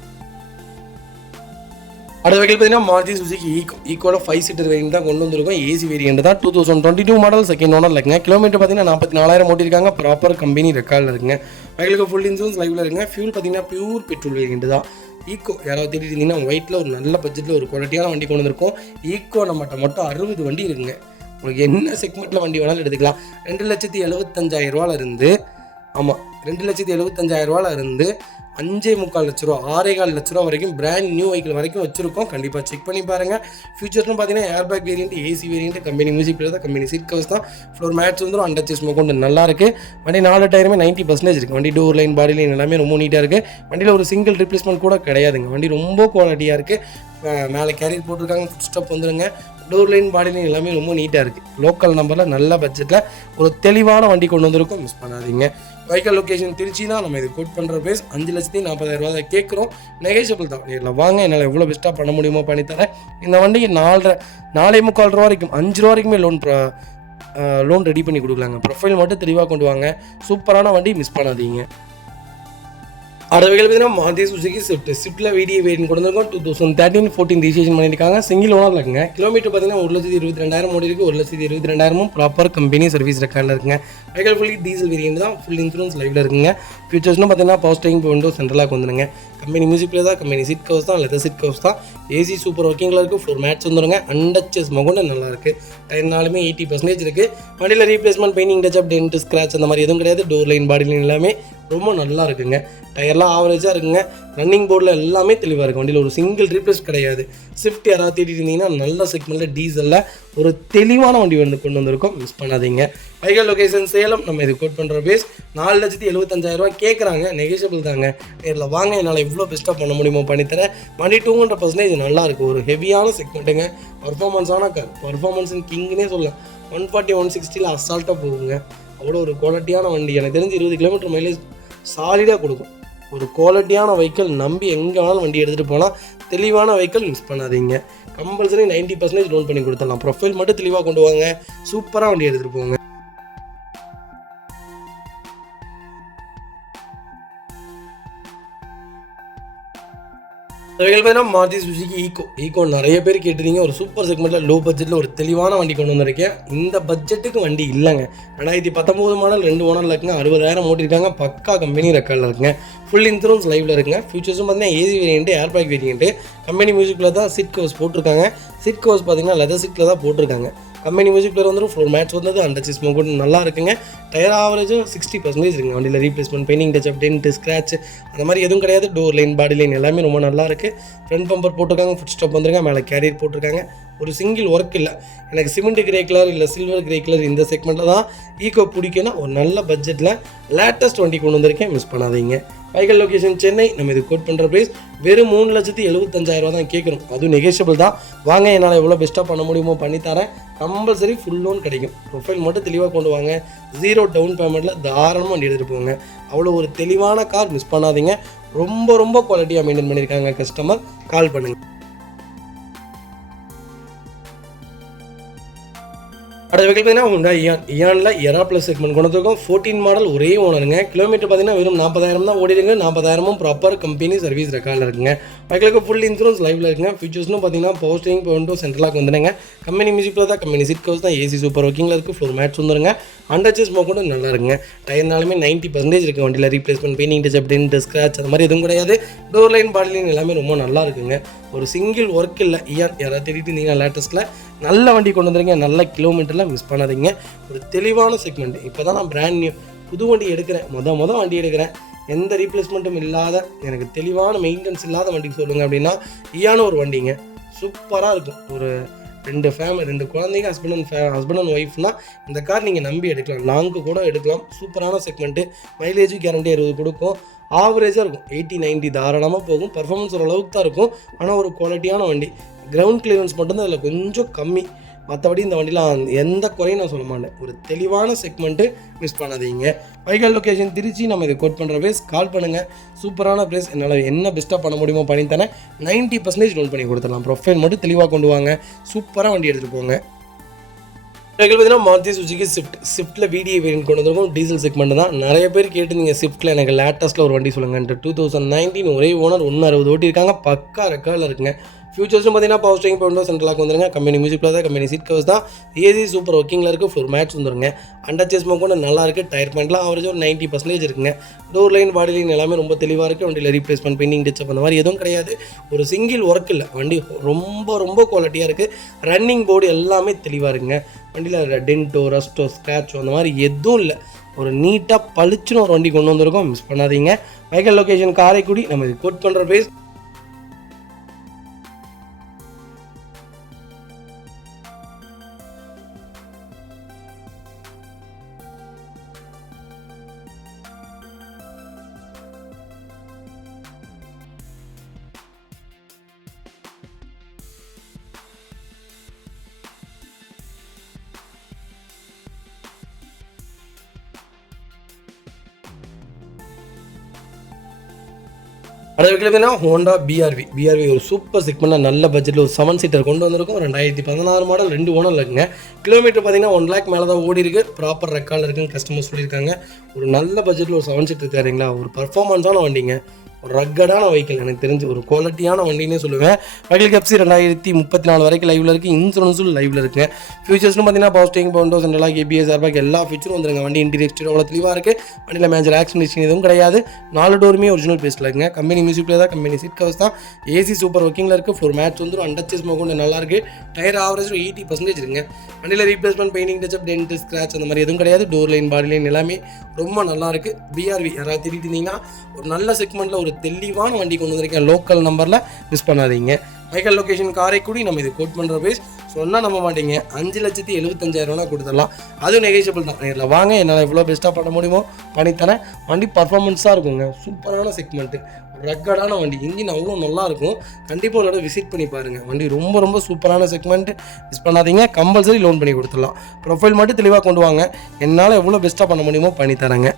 அடுத்த வெஹிக்கிள் பார்த்தீங்கன்னா மாருதி சுசுகி ஈக்கோட 5 சீட்டர் வேரியன்ட் தான் கொண்டு வந்திருக்கோம். ஏசி வேரியன்ட் தான். 2022 மாடல் செகண்ட் ஓனர் இருக்குங்க. கிலோமீட்டர் பார்த்தீங்கன்னா 44,000 ஓட்டியிருக்காங்க. ப்ராப்பர் கம்பெனி ரெக்கார்டில் இருக்குங்க. வெஹிக்கிளுக்கு ஃபுல் இன்சூரன்ஸ் லைவ்ல இருக்குங்க. ஃபியூல் பார்த்தீங்கன்னா பியூர் பெட்ரோல் வேரியன்ட் தான். ஈக்கோ யாராவது தேடிட்டு இருந்தீங்கன்னா ஒயிட்டில் ஒரு நல்ல பட்ஜெட்டில் ஒரு குவாலிட்டியான வண்டி கொண்டு வந்திருக்கோம். ஈக்கோ நம்மகிட்ட மட்டும் 60 வண்டி இருக்குங்க. உங்களுக்கு என்ன செக்மெண்ட்டில் வண்டி வேணாலும் எடுத்துக்கலாம். 2,75,000 இருந்து 2,75,000 இருந்து 5,45 லட்ச ரூபா, 6,4 லட்ச ரூபா வரைக்கும் பிராண்ட் நியூ வெஹிக்கிள் வரைக்கும் வச்சிருக்கோம். கண்டிப்பாக செக் பண்ணி பாருங்கள். ஃபியூச்சர்ஸ்னு பார்த்தீங்கன்னா airbag variant, AC variant, company music player தான். கம்பெனி சீட் கவர்ஸ் தான். ஃப்ளோர் மேட்ச் வந்துடும். அண்டர் சேஸ் கொண்டு நல்லா இருக்குது. வண்டி 4 டயருமே 90% இருக்குது. வண்டி டோர் லைன், பாடி லைன் எல்லாமே ரொம்ப நீட்டாக இருக்குது. வண்டியில் ஒரு சிங்கிள் ரிப்ளேஸ்மெண்ட் கூட கிடையாதுங்க. வண்டி ரொம்ப குவாலிட்டியாக இருக்குது. மேலே கேரியர் போட்டிருக்காங்க. ஃபுட் ஸ்டாப் வந்துடுங்க. டோர் லைன், பாடி லைன் எல்லாமே ரொம்ப நீட்டாக இருக்குது. லோக்கல் நம்பரில் நல்ல பட்ஜெட்டில் ஒரு தெளிவான வண்டி கொண்டு வந்திருக்கோம். மிஸ் பண்ணாதீங்க. வெஹிக்கிள் லொக்கேஷன் திருச்சி தான். நம்ம இது கோட் பண்ணுற ப்ரைஸ் 5,40,000 கேட்குறோம். நெகோஷியபிள் தான். நேரில் வாங்க. என்னால் எவ்வளோ பெஸ்ட்டாக பண்ண முடியுமோ பண்ணித்தரேன். இந்த வண்டிக்கு 4.25 ரூபா வரைக்கும் 5 ரூபா வரைக்குமே லோன் ரெடி பண்ணி கொடுக்கலாங்க. ப்ரொஃபைல் மட்டும் தெளிவாக கொண்டு வாங்க. சூப்பரான வண்டி. மிஸ் பண்ணாதீங்க. அடுத்த வெஹிக்கிள் பார்த்தீங்கன்னா மாருதி சுசுகி ஸ்விஃப்ட்டில் VDI வேரியன்ட் கொண்டு வந்திருக்கோம். 2013-14 ரிஜிஸ்ட்ரேஷன் பண்ணியிருக்காங்க. சிங்கிள் ஓனர் இருக்குங்க. கிலோமீட்டர் பார்த்தீங்கன்னா 1,22,000 ஓடி இருக்குது. 1,22,000 ப்ராப்பர் கம்பெனி சர்வீஸ் ரெக்கார்டில் இருக்குங்க. வெஹிக்கிள் ஃபுல்லி டீசல் வேரியன்ட் தான். ஃபுல் இன்சூரன்ஸ் லைவ்ல இருக்குங்க. ஃபியூச்சர்ஸ்னு பார்த்தீங்கன்னா பவர் ஸ்டீரிங், விண்டோ சென்ட்ரலாக வந்துடுங்க. கம்பெனி மியூசிக் பிளேயர் தான். கம்பெனி சீட் கவர்ஸ் தான். லெதர் சீட் கவர்ஸ் தான். ஏசி சூப்பர் ஒர்க்கிங்கில் இருக்குது. ஃப்ளோர் மேட்ச் வந்துடுங்க. அண்டச்சஸ் மகுண்டு நல்லா இருக்குது. டயர்னாலுமே 80% இருக்குது. வண்டியில் replacement, painting, touch, dent, scratch அந்த மாதிரி எதுவும் கிடையாது. டோர் லைன், பாடி லைன் எல்லாமே ரொம்ப நல்லா இருக்குங்க. டயர்லாம் நல்லா ஆவரேஜாக இருக்குங்க. ரன்னிங் போர்டில் எல்லாமே தெளிவாக இருக்குது. வண்டியில் ஒரு சிங்கிள் ரீப்ளேஸ் கிடையாது. ஸ்விஃப்ட் யாராவது தேடிட்டு இருந்தீங்கன்னா நல்ல செக்மெண்ட்டில் டீசலில் ஒரு தெளிவான வண்டி வந்து கொண்டு வந்திருக்கோம், மிஸ் பண்ணாதீங்க. வைகல் லொகேஷன் சேலம். நம்ம இது கோட் பண்ணுற பேஸ் 4,75,000 கேட்குறாங்க, நெகோஷியபிள் தாங்க. நேரில் வாங்க, என்னால் எவ்வளோ பெஸ்ட்டாக பண்ண முடியுமோ பண்ணித்தரேன். வண்டி 200% நல்லாயிருக்கு. ஒரு ஹெவியான செக்மெண்ட்டுங்க, பர்ஃபார்மன்ஸான கார், பர்ஃபார்மன்ஸின் கிங்னே சொல்லலாம். 140 160 அசால்ட்டாக போகுங்க. அவ்வளோ ஒரு குவாலிட்டியான வண்டி. எனக்கு தெரிஞ்சு 20 கிலோமீட்டர் மைலேஜ் சாலிடாக கொடுக்கும். ஒரு குவாலிட்டியான வெஹிக்கிள் நம்பி எங்கே வேணாலும் வண்டி எடுத்துகிட்டு போனால் தெளிவான வெஹிக்கிள் மிஸ் பண்ணாதீங்க. கம்பல்சரி 90% லோன் பண்ணி கொடுத்துடலாம். ப்ரொஃபைல் மட்டும் தெளிவாக கொண்டு வாங்க, சூப்பராக வண்டி எடுத்துகிட்டு போங்க. பார்த்தீங்கன்னா மாருதி சுசுகி ஈக்கோ நிறைய பேர் கேட்டிருந்தீங்க. ஒரு சூப்பர் செக்மெண்ட்டில் லோ பட்ஜெட்டில் ஒரு தெளிவான வண்டி கொண்டு வந்திருக்கேன். இந்த பட்ஜெட்டுக்கு வண்டி இல்லைங்க. 2019 மாடல் 2 ஓனரில் இருக்குங்க. 60,000 ஓட்டிருக்காங்க. பக்கா கம்பெனி ரெக்கார்டில் இருக்குங்க. ஃபுல் இன்சூரன்ஸ் லைவில் இருக்குங்க. ஃபியூச்சர்ஸும் பார்த்தீங்கன்னா AC variant, airbag variant. Company மியூசிக்கில் தான் சீட் கவர்ஸ் போட்டிருக்காங்க. சீட் கவர்ஸ் பார்த்தீங்கன்னா லெதர் சீட்டில் தான் போட்டிருக்காங்க. கம்பெனி மியூசிக் பிளேயர் வந்துடும். ஃப்ளோர் மேட்ச் வந்தது. அண்டர் ஸ்மோக் கூட நல்லா இருக்குங்க. டயர் ஆவரேஜும் 60% இருக்குங்க. வண்டியில் replacement, painting touch up, dent, scratch அந்த மாதிரி எதுவும் கிடையாது. டோர் லைன், பாடி லைன் எல்லாமே ரொம்ப நல்லா இருக்குது. ஃப்ரண்ட் பம்பர் போட்டிருக்காங்க. ஃபுட் ஸ்டாப் வந்துருங்க. மேலே கேரியர் போட்டிருக்காங்க. ஒரு சிங்கிள் ஒர்க் இல்லை. எனக்கு சிமெண்ட் கிரே கலர் இல்லை சில்வர் கிரே கலர் இந்த செக்மெண்ட்டில் தான் ஈக்கோ பிடிக்குன்னா ஒரு நல்ல பட்ஜெட்டில் லேட்டஸ்ட் வண்டி கொண்டு வந்திருக்கேன், மிஸ் பண்ணாதீங்க. வைகல் லொகேஷன் சென்னை. நம்ம இது கோட் பண்ணுற ப்ரைஸ் வெறும் 3,75,000 தான் கேட்குறோம். அதுவும் நெகோஷியபிள் தான். வாங்க, என்னால் எவ்வளோ பெஸ்ட்டாக பண்ண முடியுமோ பண்ணித்தரேன். கம்பல்சரி ஃபுல் லோன் கிடைக்கும். ப்ரொஃபைல் மட்டும் தெளிவாக கொண்டு வாங்க. 0 டவுன் பேமெண்ட்டில் தாராளமாக வண்டி எடுத்துகிட்டு போங்க. அவ்வளோ ஒரு தெளிவான கார், மிஸ் பண்ணாதீங்க. ரொம்ப குவாலிட்டியாக மெயின்டைன் பண்ணியிருக்காங்க கஸ்டமர். கால் பண்ணுங்கள். அடுத்த வெஹிக்கிள் பார்த்தீங்கன்னா ஹுண்டா இயானில் எரா ப்ளஸ் செக்மெண்ட் கொண்டு வந்திருக்கோம். 14 மாடல், ஒரே ஓனருங்க. கிலோமீட்டர் பார்த்தீங்கன்னா வெறும் 40,000 தான் ஓடிடுங்க. 40,000 ப்ராப்பர் கம்பெனி சர்வீஸ் ரெக்கார்டில் இருக்குங்க. வெஹிக்கிளுக்கு ஃபுல் இன்சூரன்ஸ் லைவில் இருக்குங்க. ஃபியூச்சர்ஸ்னு பார்த்தீங்கன்னா பவர் ஸ்டீரிங், விண்டோ சென்ட்ரலாக வந்துடுங்க. கம்பெனி மியூசிக்கில் தான், கம்பெனி சீட் கவர்ஸ் தான், ஏசி சூப்பர் ஒர்க்கிங்கில் இருக்குது. ஃப்ளோர் மேட்ச் வந்துருங்க. அண்டர் ஸ்மோக் கூட நல்லா இருக்குங்க. டயர்னாலுமே 90% இருக்குது. வண்டியில் replacement, painting touch up, dent, scratch அந்த மாதிரி எதுவும் கிடையாது. டோர் லைன், பாடி லைன் எல்லாமே ரொம்ப நல்லா இருக்குங்க. ஒரு சிங்கிள் ஒர்க் இல்லை. யாராவது தேடிட்டு இருந்தீங்கன்னா லேட்டஸ்ட்டில் நல்ல வண்டி கொண்டு வந்துருங்க. நல்ல கிலோமீட்டரில் மிஸ் பண்ணாதீங்க. ஒரு தெளிவான செக்மெண்ட். இப்போ தான் நான் பிராண்ட் நியூ புது வண்டி எடுக்கிறேன். மொதல் வண்டி எடுக்கிறேன். எந்த ரீப்ளேஸ்மெண்ட்டும் இல்லாத, எனக்கு தெளிவான மெயின்டெனன்ஸ் இல்லாத வண்டிக்கு சொல்லுங்கள் அப்படின்னா ஈயான ஒரு வண்டிங்க. சூப்பராக இருக்கும். ஒரு 2 குழந்தைங்க, ஹஸ்பண்ட் அண்ட் ஒய்ஃப்னா இந்த கார் நீங்கள் நம்பி எடுக்கலாம். லாங்கு கூட எடுக்கலாம். சூப்பரான செக்மெண்ட்டு. மைலேஜும் கேரண்டி 60 கொடுக்கும். ஆவரேஜாக இருக்கும். 80-90 தாராளமாக போகும். பர்ஃபார்மன்ஸ் ஓரளவுக்கு தான் இருக்கும். ஆனால் ஒரு குவாலிட்டியான வண்டி. கிரவுண்ட் கிளியரன்ஸ் மட்டும்தான் அதில் கொஞ்சம் கம்மி. மற்றபடி இந்த வண்டியில் எந்த குறையும் நான் சொல்ல மாட்டேன். ஒரு தெளிவான செக்மெண்ட்டு, மிஸ் பண்ணாதீங்க. வைகல் லொகேஷன் திருச்சி. நம்ம இதை கோட் பண்ணுற ப்ரைஸ் கால் பண்ணுங்கள். சூப்பரான ப்ரைஸ். என்னால் என்ன பெஸ்ட்டாக பண்ண முடியுமோ பண்ணித்தரேன். 90% லோன் பண்ணி கொடுத்துடலாம். ப்ரொஃபைல் மட்டும் தெளிவாக கொண்டு வாங்க. சூப்பராக வண்டி எடுத்துகிட்டு போங்க. வெஹிக்கிள் பார்த்தீங்கன்னா மாருதி சுசுகி ஸ்விஃப்ட்டில் VDI வேரியன்ட் கொண்டு வந்திருக்கும். டீசல் செக்மெண்ட் தான். நிறைய பேர் கேட்டுருந்தீங்க ஸ்விஃப்ட்டில் எனக்கு லேட்டஸ்ட்டில் ஒரு வண்டி சொல்லுங்கன்ட்டு. 2019 ஒரே ஓனர், 160 ஓட்டியிருக்காங்க. பக்கா ரெக்கார்டில் இருக்குங்க. ஃபியூச்சர்ஸும் பார்த்தீங்கன்னா பவர் ஸ்டீரிங், விண்டோ சென்ட்ரலாக வந்துருங்க. கம்பெனி மியூசிக் தான், கம்பெனி சீட் கவர்ஸ் தான், ஏசி சூப்பர் ஒர்க்கிங்கில் இருக்குது. ஃப்ளோர் மேட்ச் வந்துருங்க. அண்டர் ஸ்மோக் கூட நல்லா இருக்குது. டயர் பாயிண்ட்லாம் ஆவரேஜ் ஒரு 90% இருக்குங்க. டோர் லைன், பாடி லைன் எல்லாமே ரொம்ப தெளிவாக இருக்குது. வண்டியில் ரீப்ளேஸ்மெண்ட், பெயிண்டிங் டச் அப் அந்த மாதிரி எதுவும் கிடையாது. ஒரு சிங்கிள் ஒர்க் இல்லை. வண்டி ரொம்ப குவாலிட்டியாக இருக்குது. ரன்னிங் போர்டு எல்லாமே தெளிவாக இருக்குங்க. வண்டியில் டென்ட்டோ, ரஸ்ட்டோ, ஸ்க்ராட்சோ அந்த மாதிரி எதுவும் இல்லை. ஒரு நீட்டாக பளிச்சுன்னு ஒரு வண்டி கொண்டு வந்திருக்கோம், மிஸ் பண்ணாதீங்க. வைகல் லொகேஷன் காரைக்குடி. நம்ம இது கோட் பண்ணுற ப்ரைஸ் அடுத்த வீட்டில் பார்த்தீங்கன்னா ஹோண்டா பிஆர்வி ஒரு சூப்பர் செக்மெண்ட்டில் நல்ல பட்ஜெட்டில் ஒரு 7 சீட்டர் கொண்டு வந்திருக்கும். 2016 மாடல், 2 ஓனர் இருக்குங்க. கிலோமீட்டர் பார்த்தீங்கன்னா 1 lakh மேலே தான் ஓடி இருக்குது. ப்ராப்பர் ரெக்கார்டில் இருக்குன்னு கஸ்டமர் சொல்லியிருக்காங்க. ஒரு நல்ல பட்ஜெட்டில் ஒரு 7 சீட்டர் தரீங்களா? ஒரு பர்ஃபார்மன்ஸான வண்டிங்க. ஒரு ரக்கடான வெஹிக்கிள், எனக்கு தெரிஞ்சு ஒரு குவாலிட்டியான வண்டினே சொல்லுவேன். வெஹிக்கிள் எஃப்சி 2034 வரைக்கும் லைவில் இருக்குது, இன்சூரன்ஸும் லைவில் இருக்குங்க. ஃபியூச்சர்ஸ்னு பார்த்தீங்கன்னா power steering, power windows, central lock, ABS, airbag எல்லா ஃபீச்சரும் வந்துருங்க. வண்டி இன்டீரியர் எக்ஸ்டீரியர் அவ்வளோ தெளிவாக இருக்குது. வண்டியில் மேஜர் ஆக்சிடென்ட் எதுவும் கிடையாது. 4 டோருமே ஒரிஜினல் பேஸ்ட்டில் இருக்குங்க. கம்பெனி மியூசிக் பிளேயர் தான், கம்பெனி சீட் கவர்ஸ் தான், ஏசி சூப்பர் ஒர்க்கிங்கில் இருக்குது. ஃப்ளோர் மேட்ச் வந்துடும், அண்டர்ச்சேஸ் மோகன் நல்லா இருக்குது. டயர் ஆவரேஜ் 80% இருக்குங்க. வண்டியில் replacement, painting touch-up, tent, scratch அந்த மாதிரி எதுவும் கிடையாது. டோர் லைன், பாடி லைன் எல்லாமே ரொம்ப நல்லா இருக்குது. BRV யாராவது தேடிட்டு இருந்தீங்கன்னா ஒரு நல்ல செக்மெண்ட்டில் ஒரு தெளிவான வண்டி கொண்டு வந்திருக்கேன். லோக்கல் நம்பரில் மிஸ் பண்ணாதீங்க. Vehicle location Karaikudi. நம்ம இது கோட் பண்ணுற ப்ரைஸ் சொன்னால் நம்ப மாட்டீங்க, 5,75,000 கொடுத்துடலாம். அதுவும் நெகோஷியபிள் தான். நேரில் வாங்க, என்னால் எவ்வளோ பெஸ்ட்டாக பண்ண முடியுமோ பண்ணித்தரேன். வண்டி பர்ஃபார்மன்ஸாக இருக்குங்க, சூப்பரான செக்மெண்ட்டு, ரக்கடான வண்டி, இன்ஜின் அவ்வளோ நல்லாயிருக்கும். கண்டிப்பாக ஒரு தடவை விசிட் பண்ணி பாருங்கள். வண்டி ரொம்ப ரொம்ப சூப்பரான செக்மெண்ட்டு, மிஸ் பண்ணாதீங்க. கம்பல்சரி லோன் பண்ணி கொடுத்துடலாம். ப்ரொஃபைல் மட்டும் தெளிவாக கொண்டு வாங்க, என்னால் எவ்வளோ பெஸ்ட்டாக பண்ண முடியுமோ பண்ணித்தரேங்க.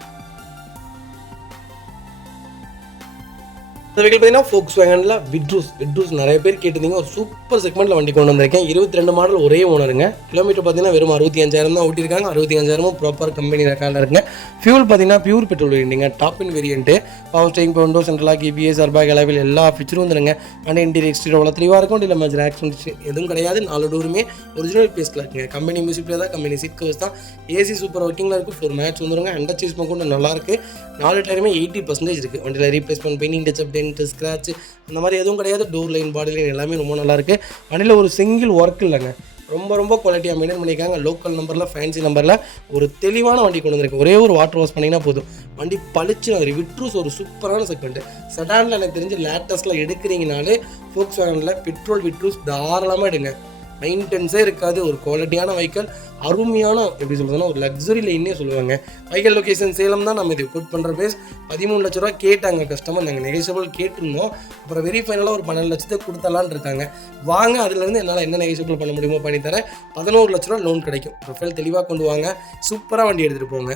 இந்த வெஹிக்கிள் பார்த்தீங்கன்னா Volkswagenல விட்ரூஸ் நிறைய பேர் கேட்டிருந்தீங்க. ஒரு சூப்பர் செக்மெண்ட்டில் வண்டி கொண்டு வந்திருக்கேன். 22 மாடல், ஒரே ஓனருங்க. கிலோமீட்டர் பார்த்தீங்கன்னா வெறும் 65,000 தான் ஓட்டியிருக்காங்க. 65,000 ப்ராப்பர் கம்பெனி ரெக்கார்டில் இருக்குங்க. ஃபியூல் பார்த்தீங்கன்னா பியூர் பெட்ரோல் வேண்டிங்க, top end variant. Power steering, power windows, central lock, ABS, airbag அலைவில் எல்லா ஃபீச்சரும் வந்துருங்க. வண்டி இன்டீரியர் எக்ஸ்டீரியர் அவ்வளோ தெளிவாக இருக்கும். இல்லை மேஜர் ஆக்சிடென்ட் எதுவும் கிடையாது. 4 டோருமே ஒரிஜினல் பேஸ்ட்டில் இருக்குங்க. கம்பெனி மியூசிக் பிளேயர் தான், கம்பெனி சீட் கவர்ஸ் தான், ஏசி சூப்பர் ஒர்க்கிங்கில் இருக்குது. ஃப்ளோர் மேட்ச் வந்துருங்க. அண்டர்ச்சேஸ் மோகன் நல்லாயிருக்கு. 4 டயருமே 80% இருக்குது. வண்டியில் replacement, painting touch-up, tent, scratch அந்த மாதிரி எதுவும் கிடையாது. டோர் லைன், பாடி லைன் எல்லாமே ரொம்ப நல்லாயிருக்கு. வண்டியில் ஒரு சிங்கிள் ஒர்க் இல்லைங்க, ரொம்ப குவாலிட்டியாக மெயின்டைன் பண்ணியிருக்காங்க. லோக்கல் நம்பரில், ஃபேன்சி நம்பரில் ஒரு தெளிவான வண்டி கொண்டு வந்திருக்கு. ஒரே ஒரு வாட்டர் வாஷ் பண்ணிங்கன்னா போதும், வண்டி பளிச்சு. விட்ரூஸ் ஒரு சூப்பரான செக்மெண்ட். செடானில் எனக்கு தெரிஞ்சு லேட்டஸ்ட்டில் எடுக்கிறீங்கனாலே Volkswagenல பெட்ரோல் விட்ரூஸ் தாராளமாக எடுங்க. மெயின்டெனன்ஸே இருக்காது. ஒரு குவாலிட்டியான வெஹிக்கிள், அருமையான எப்படி சொல்கிறதுனா ஒரு லக்ஸரி லைன்னே சொல்லுவாங்க. வெஹிக்கிள் லொகேஷன் சேலம் தான். நம்ம இது கோட் பண்ணுற பேஸ் 13 லட்ச ரூபா கேட்டாங்க கஸ்டமர். நாங்கள் நெகோஷியபிள் கேட்டிருந்தோம். அப்புறம் வெரி ஃபைனலாக ஒரு 12 லட்சத்துக்கு கொடுத்தலான்னு இருக்காங்க. வாங்க, அதுலேருந்து என்னால் என்ன நெகோஷியபிள் பண்ண முடியுமோ பண்ணித்தரேன். 11 லட்ச ரூபா லோன் கிடைக்கும். ப்ரொஃபைல் தெளிவாக கொண்டு வாங்க, சூப்பராக வண்டி எடுத்துகிட்டு போங்க.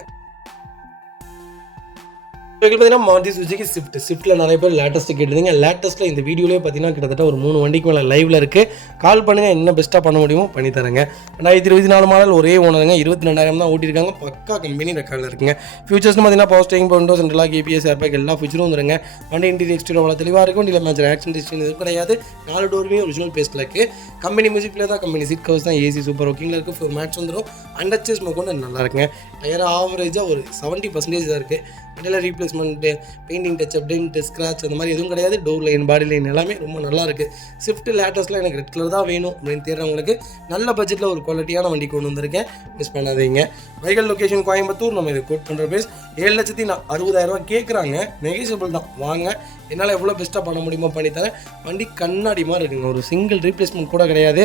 பார்த்தீங்கன்னா மாருதி சுசுகி ஸ்விஃப்ட்டில் நிறைய பேர் லேட்டஸ்ட்டு கேட்டிருந்தீங்க. லேட்டஸ்ட்டில் இந்த வீடியோலேயே பார்த்தீங்கன்னா கிட்டத்தட்ட ஒரு 3 வண்டிக்கு மேலே லைவில் இருக்குது. கால் பண்ணுங்கள், என்ன பெஸ்ட்டாக பண்ண முடியுமோ பண்ணித்தரேங்க. 2024 மாடல், ஒரே ஓனருங்க. 22,000 தான் ஓட்டியிருக்காங்க. பக்கா கம்பெனி ரெக்கார்டில் இருக்குங்க. ஃபியூச்சர்ஸ்னு பார்த்தீங்கன்னா power steering, power windows, central lock, ABS, airbag எல்லா ஃபீச்சரும் வந்துருங்க. வண்டி இன்டீரியர் எக்ஸ்டீரியர் அவ்வளோ தெளிவாக இருக்கும். வண்டியில் மேஜர் ஆக்சிடென்ட் எதுவும் கிடையாது. 4 டோருமே ஒரிஜினல் பேஸ்ட்டில் இருக்குது. கம்பெனி மியூசிக் பிளேயர் தான், கம்பெனி சீட் கவர்ஸ் தான், ஏசி சூப்பர் ஒர்க்கிங்கில் இருக்குது. ஃப்ளோர் மேட்ச் வந்துடும். அண்டர்ச்சேஸ் மோகன் நல்லா இருக்குங்க. டயர் ஆவரேஜாக ஒரு 70% தான் இருக்குது. வண்டியில் replacement, painting touch-up, tent, scratch அந்த மாதிரி எதுவும் கிடையாது. டோர் லைன், பாடி லைன் எல்லாமே ரொம்ப நல்லா இருக்குது. ஸ்விஃப்ட் லேட்டஸ்ட்டில் எனக்கு ரெட் கலர் தான் வேணும் அப்படின்னு தேடுறவங்களுக்கு நல்ல பட்ஜெட்டில் ஒரு குவாலிட்டியான வண்டி கொண்டு வந்திருக்கேன், மிஸ் பண்ணாதீங்க. Vehicle location Coimbatore. நம்ம இது கோட் பண்ணுற பேஸ் 7,60,000 கேட்குறாங்க. நெகோஷியபிள் தான். வாங்க, என்னால் எவ்வளோ பெஸ்ட்டாக பண்ண முடியுமோ பண்ணித்தரேன். வண்டி கண்ணாடி மாதிரி இருக்குங்க. ஒரு சிங்கிள் ரீப்ளேஸ்மெண்ட் கூட கிடையாது.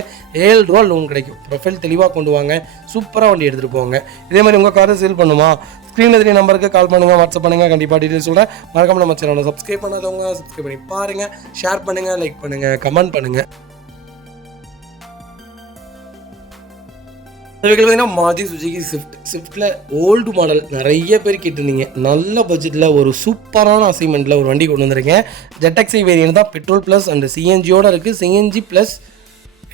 7 ரூபா லோன் கிடைக்கும். ப்ரொஃபைல் தெளிவாக கொண்டு வாங்க, சூப்பராக வண்டி எடுத்துகிட்டு போங்க. இதே மாதிரி உங்கள் காரை சேல் பண்ணுமா, ஸ்க்ரீனில் தெரிய நம்பருக்கு கால் பண்ணுங்கள், வாட்ஸ்அப் பண்ணுங்கள். கண்டிப்பாக டீட்டெயில்ஸ் சொல்கிறேன். மறக்காம நம்ம சேனலை சப்ஸ்கிரைப் பண்ணாதவங்க சப்ஸ்கிரைப் பண்ணி பாருங்கள், ஷேர் பண்ணுங்கள், லைக் பண்ணுங்கள், கமெண்ட் பண்ணுங்கள். பார்த்தீங்கன்னா மாருதி சுசுகி ஸ்விஃப்ட்டில் ஓல்டு மாடல் நிறைய பேர் கேட்டிருந்தீங்க. நல்ல பட்ஜெட்டில் ஒரு சூப்பரான அசைன்மெண்ட்டில் ஒரு வண்டி கொண்டு வந்திருக்கேன். ஜெட்எக்ஸி வேரியன்ட் தான், பெட்ரோல் ப்ளஸ் அண்ட் சிஎன்ஜியோடு இருக்குது. சிஎன்ஜி ப்ளஸ்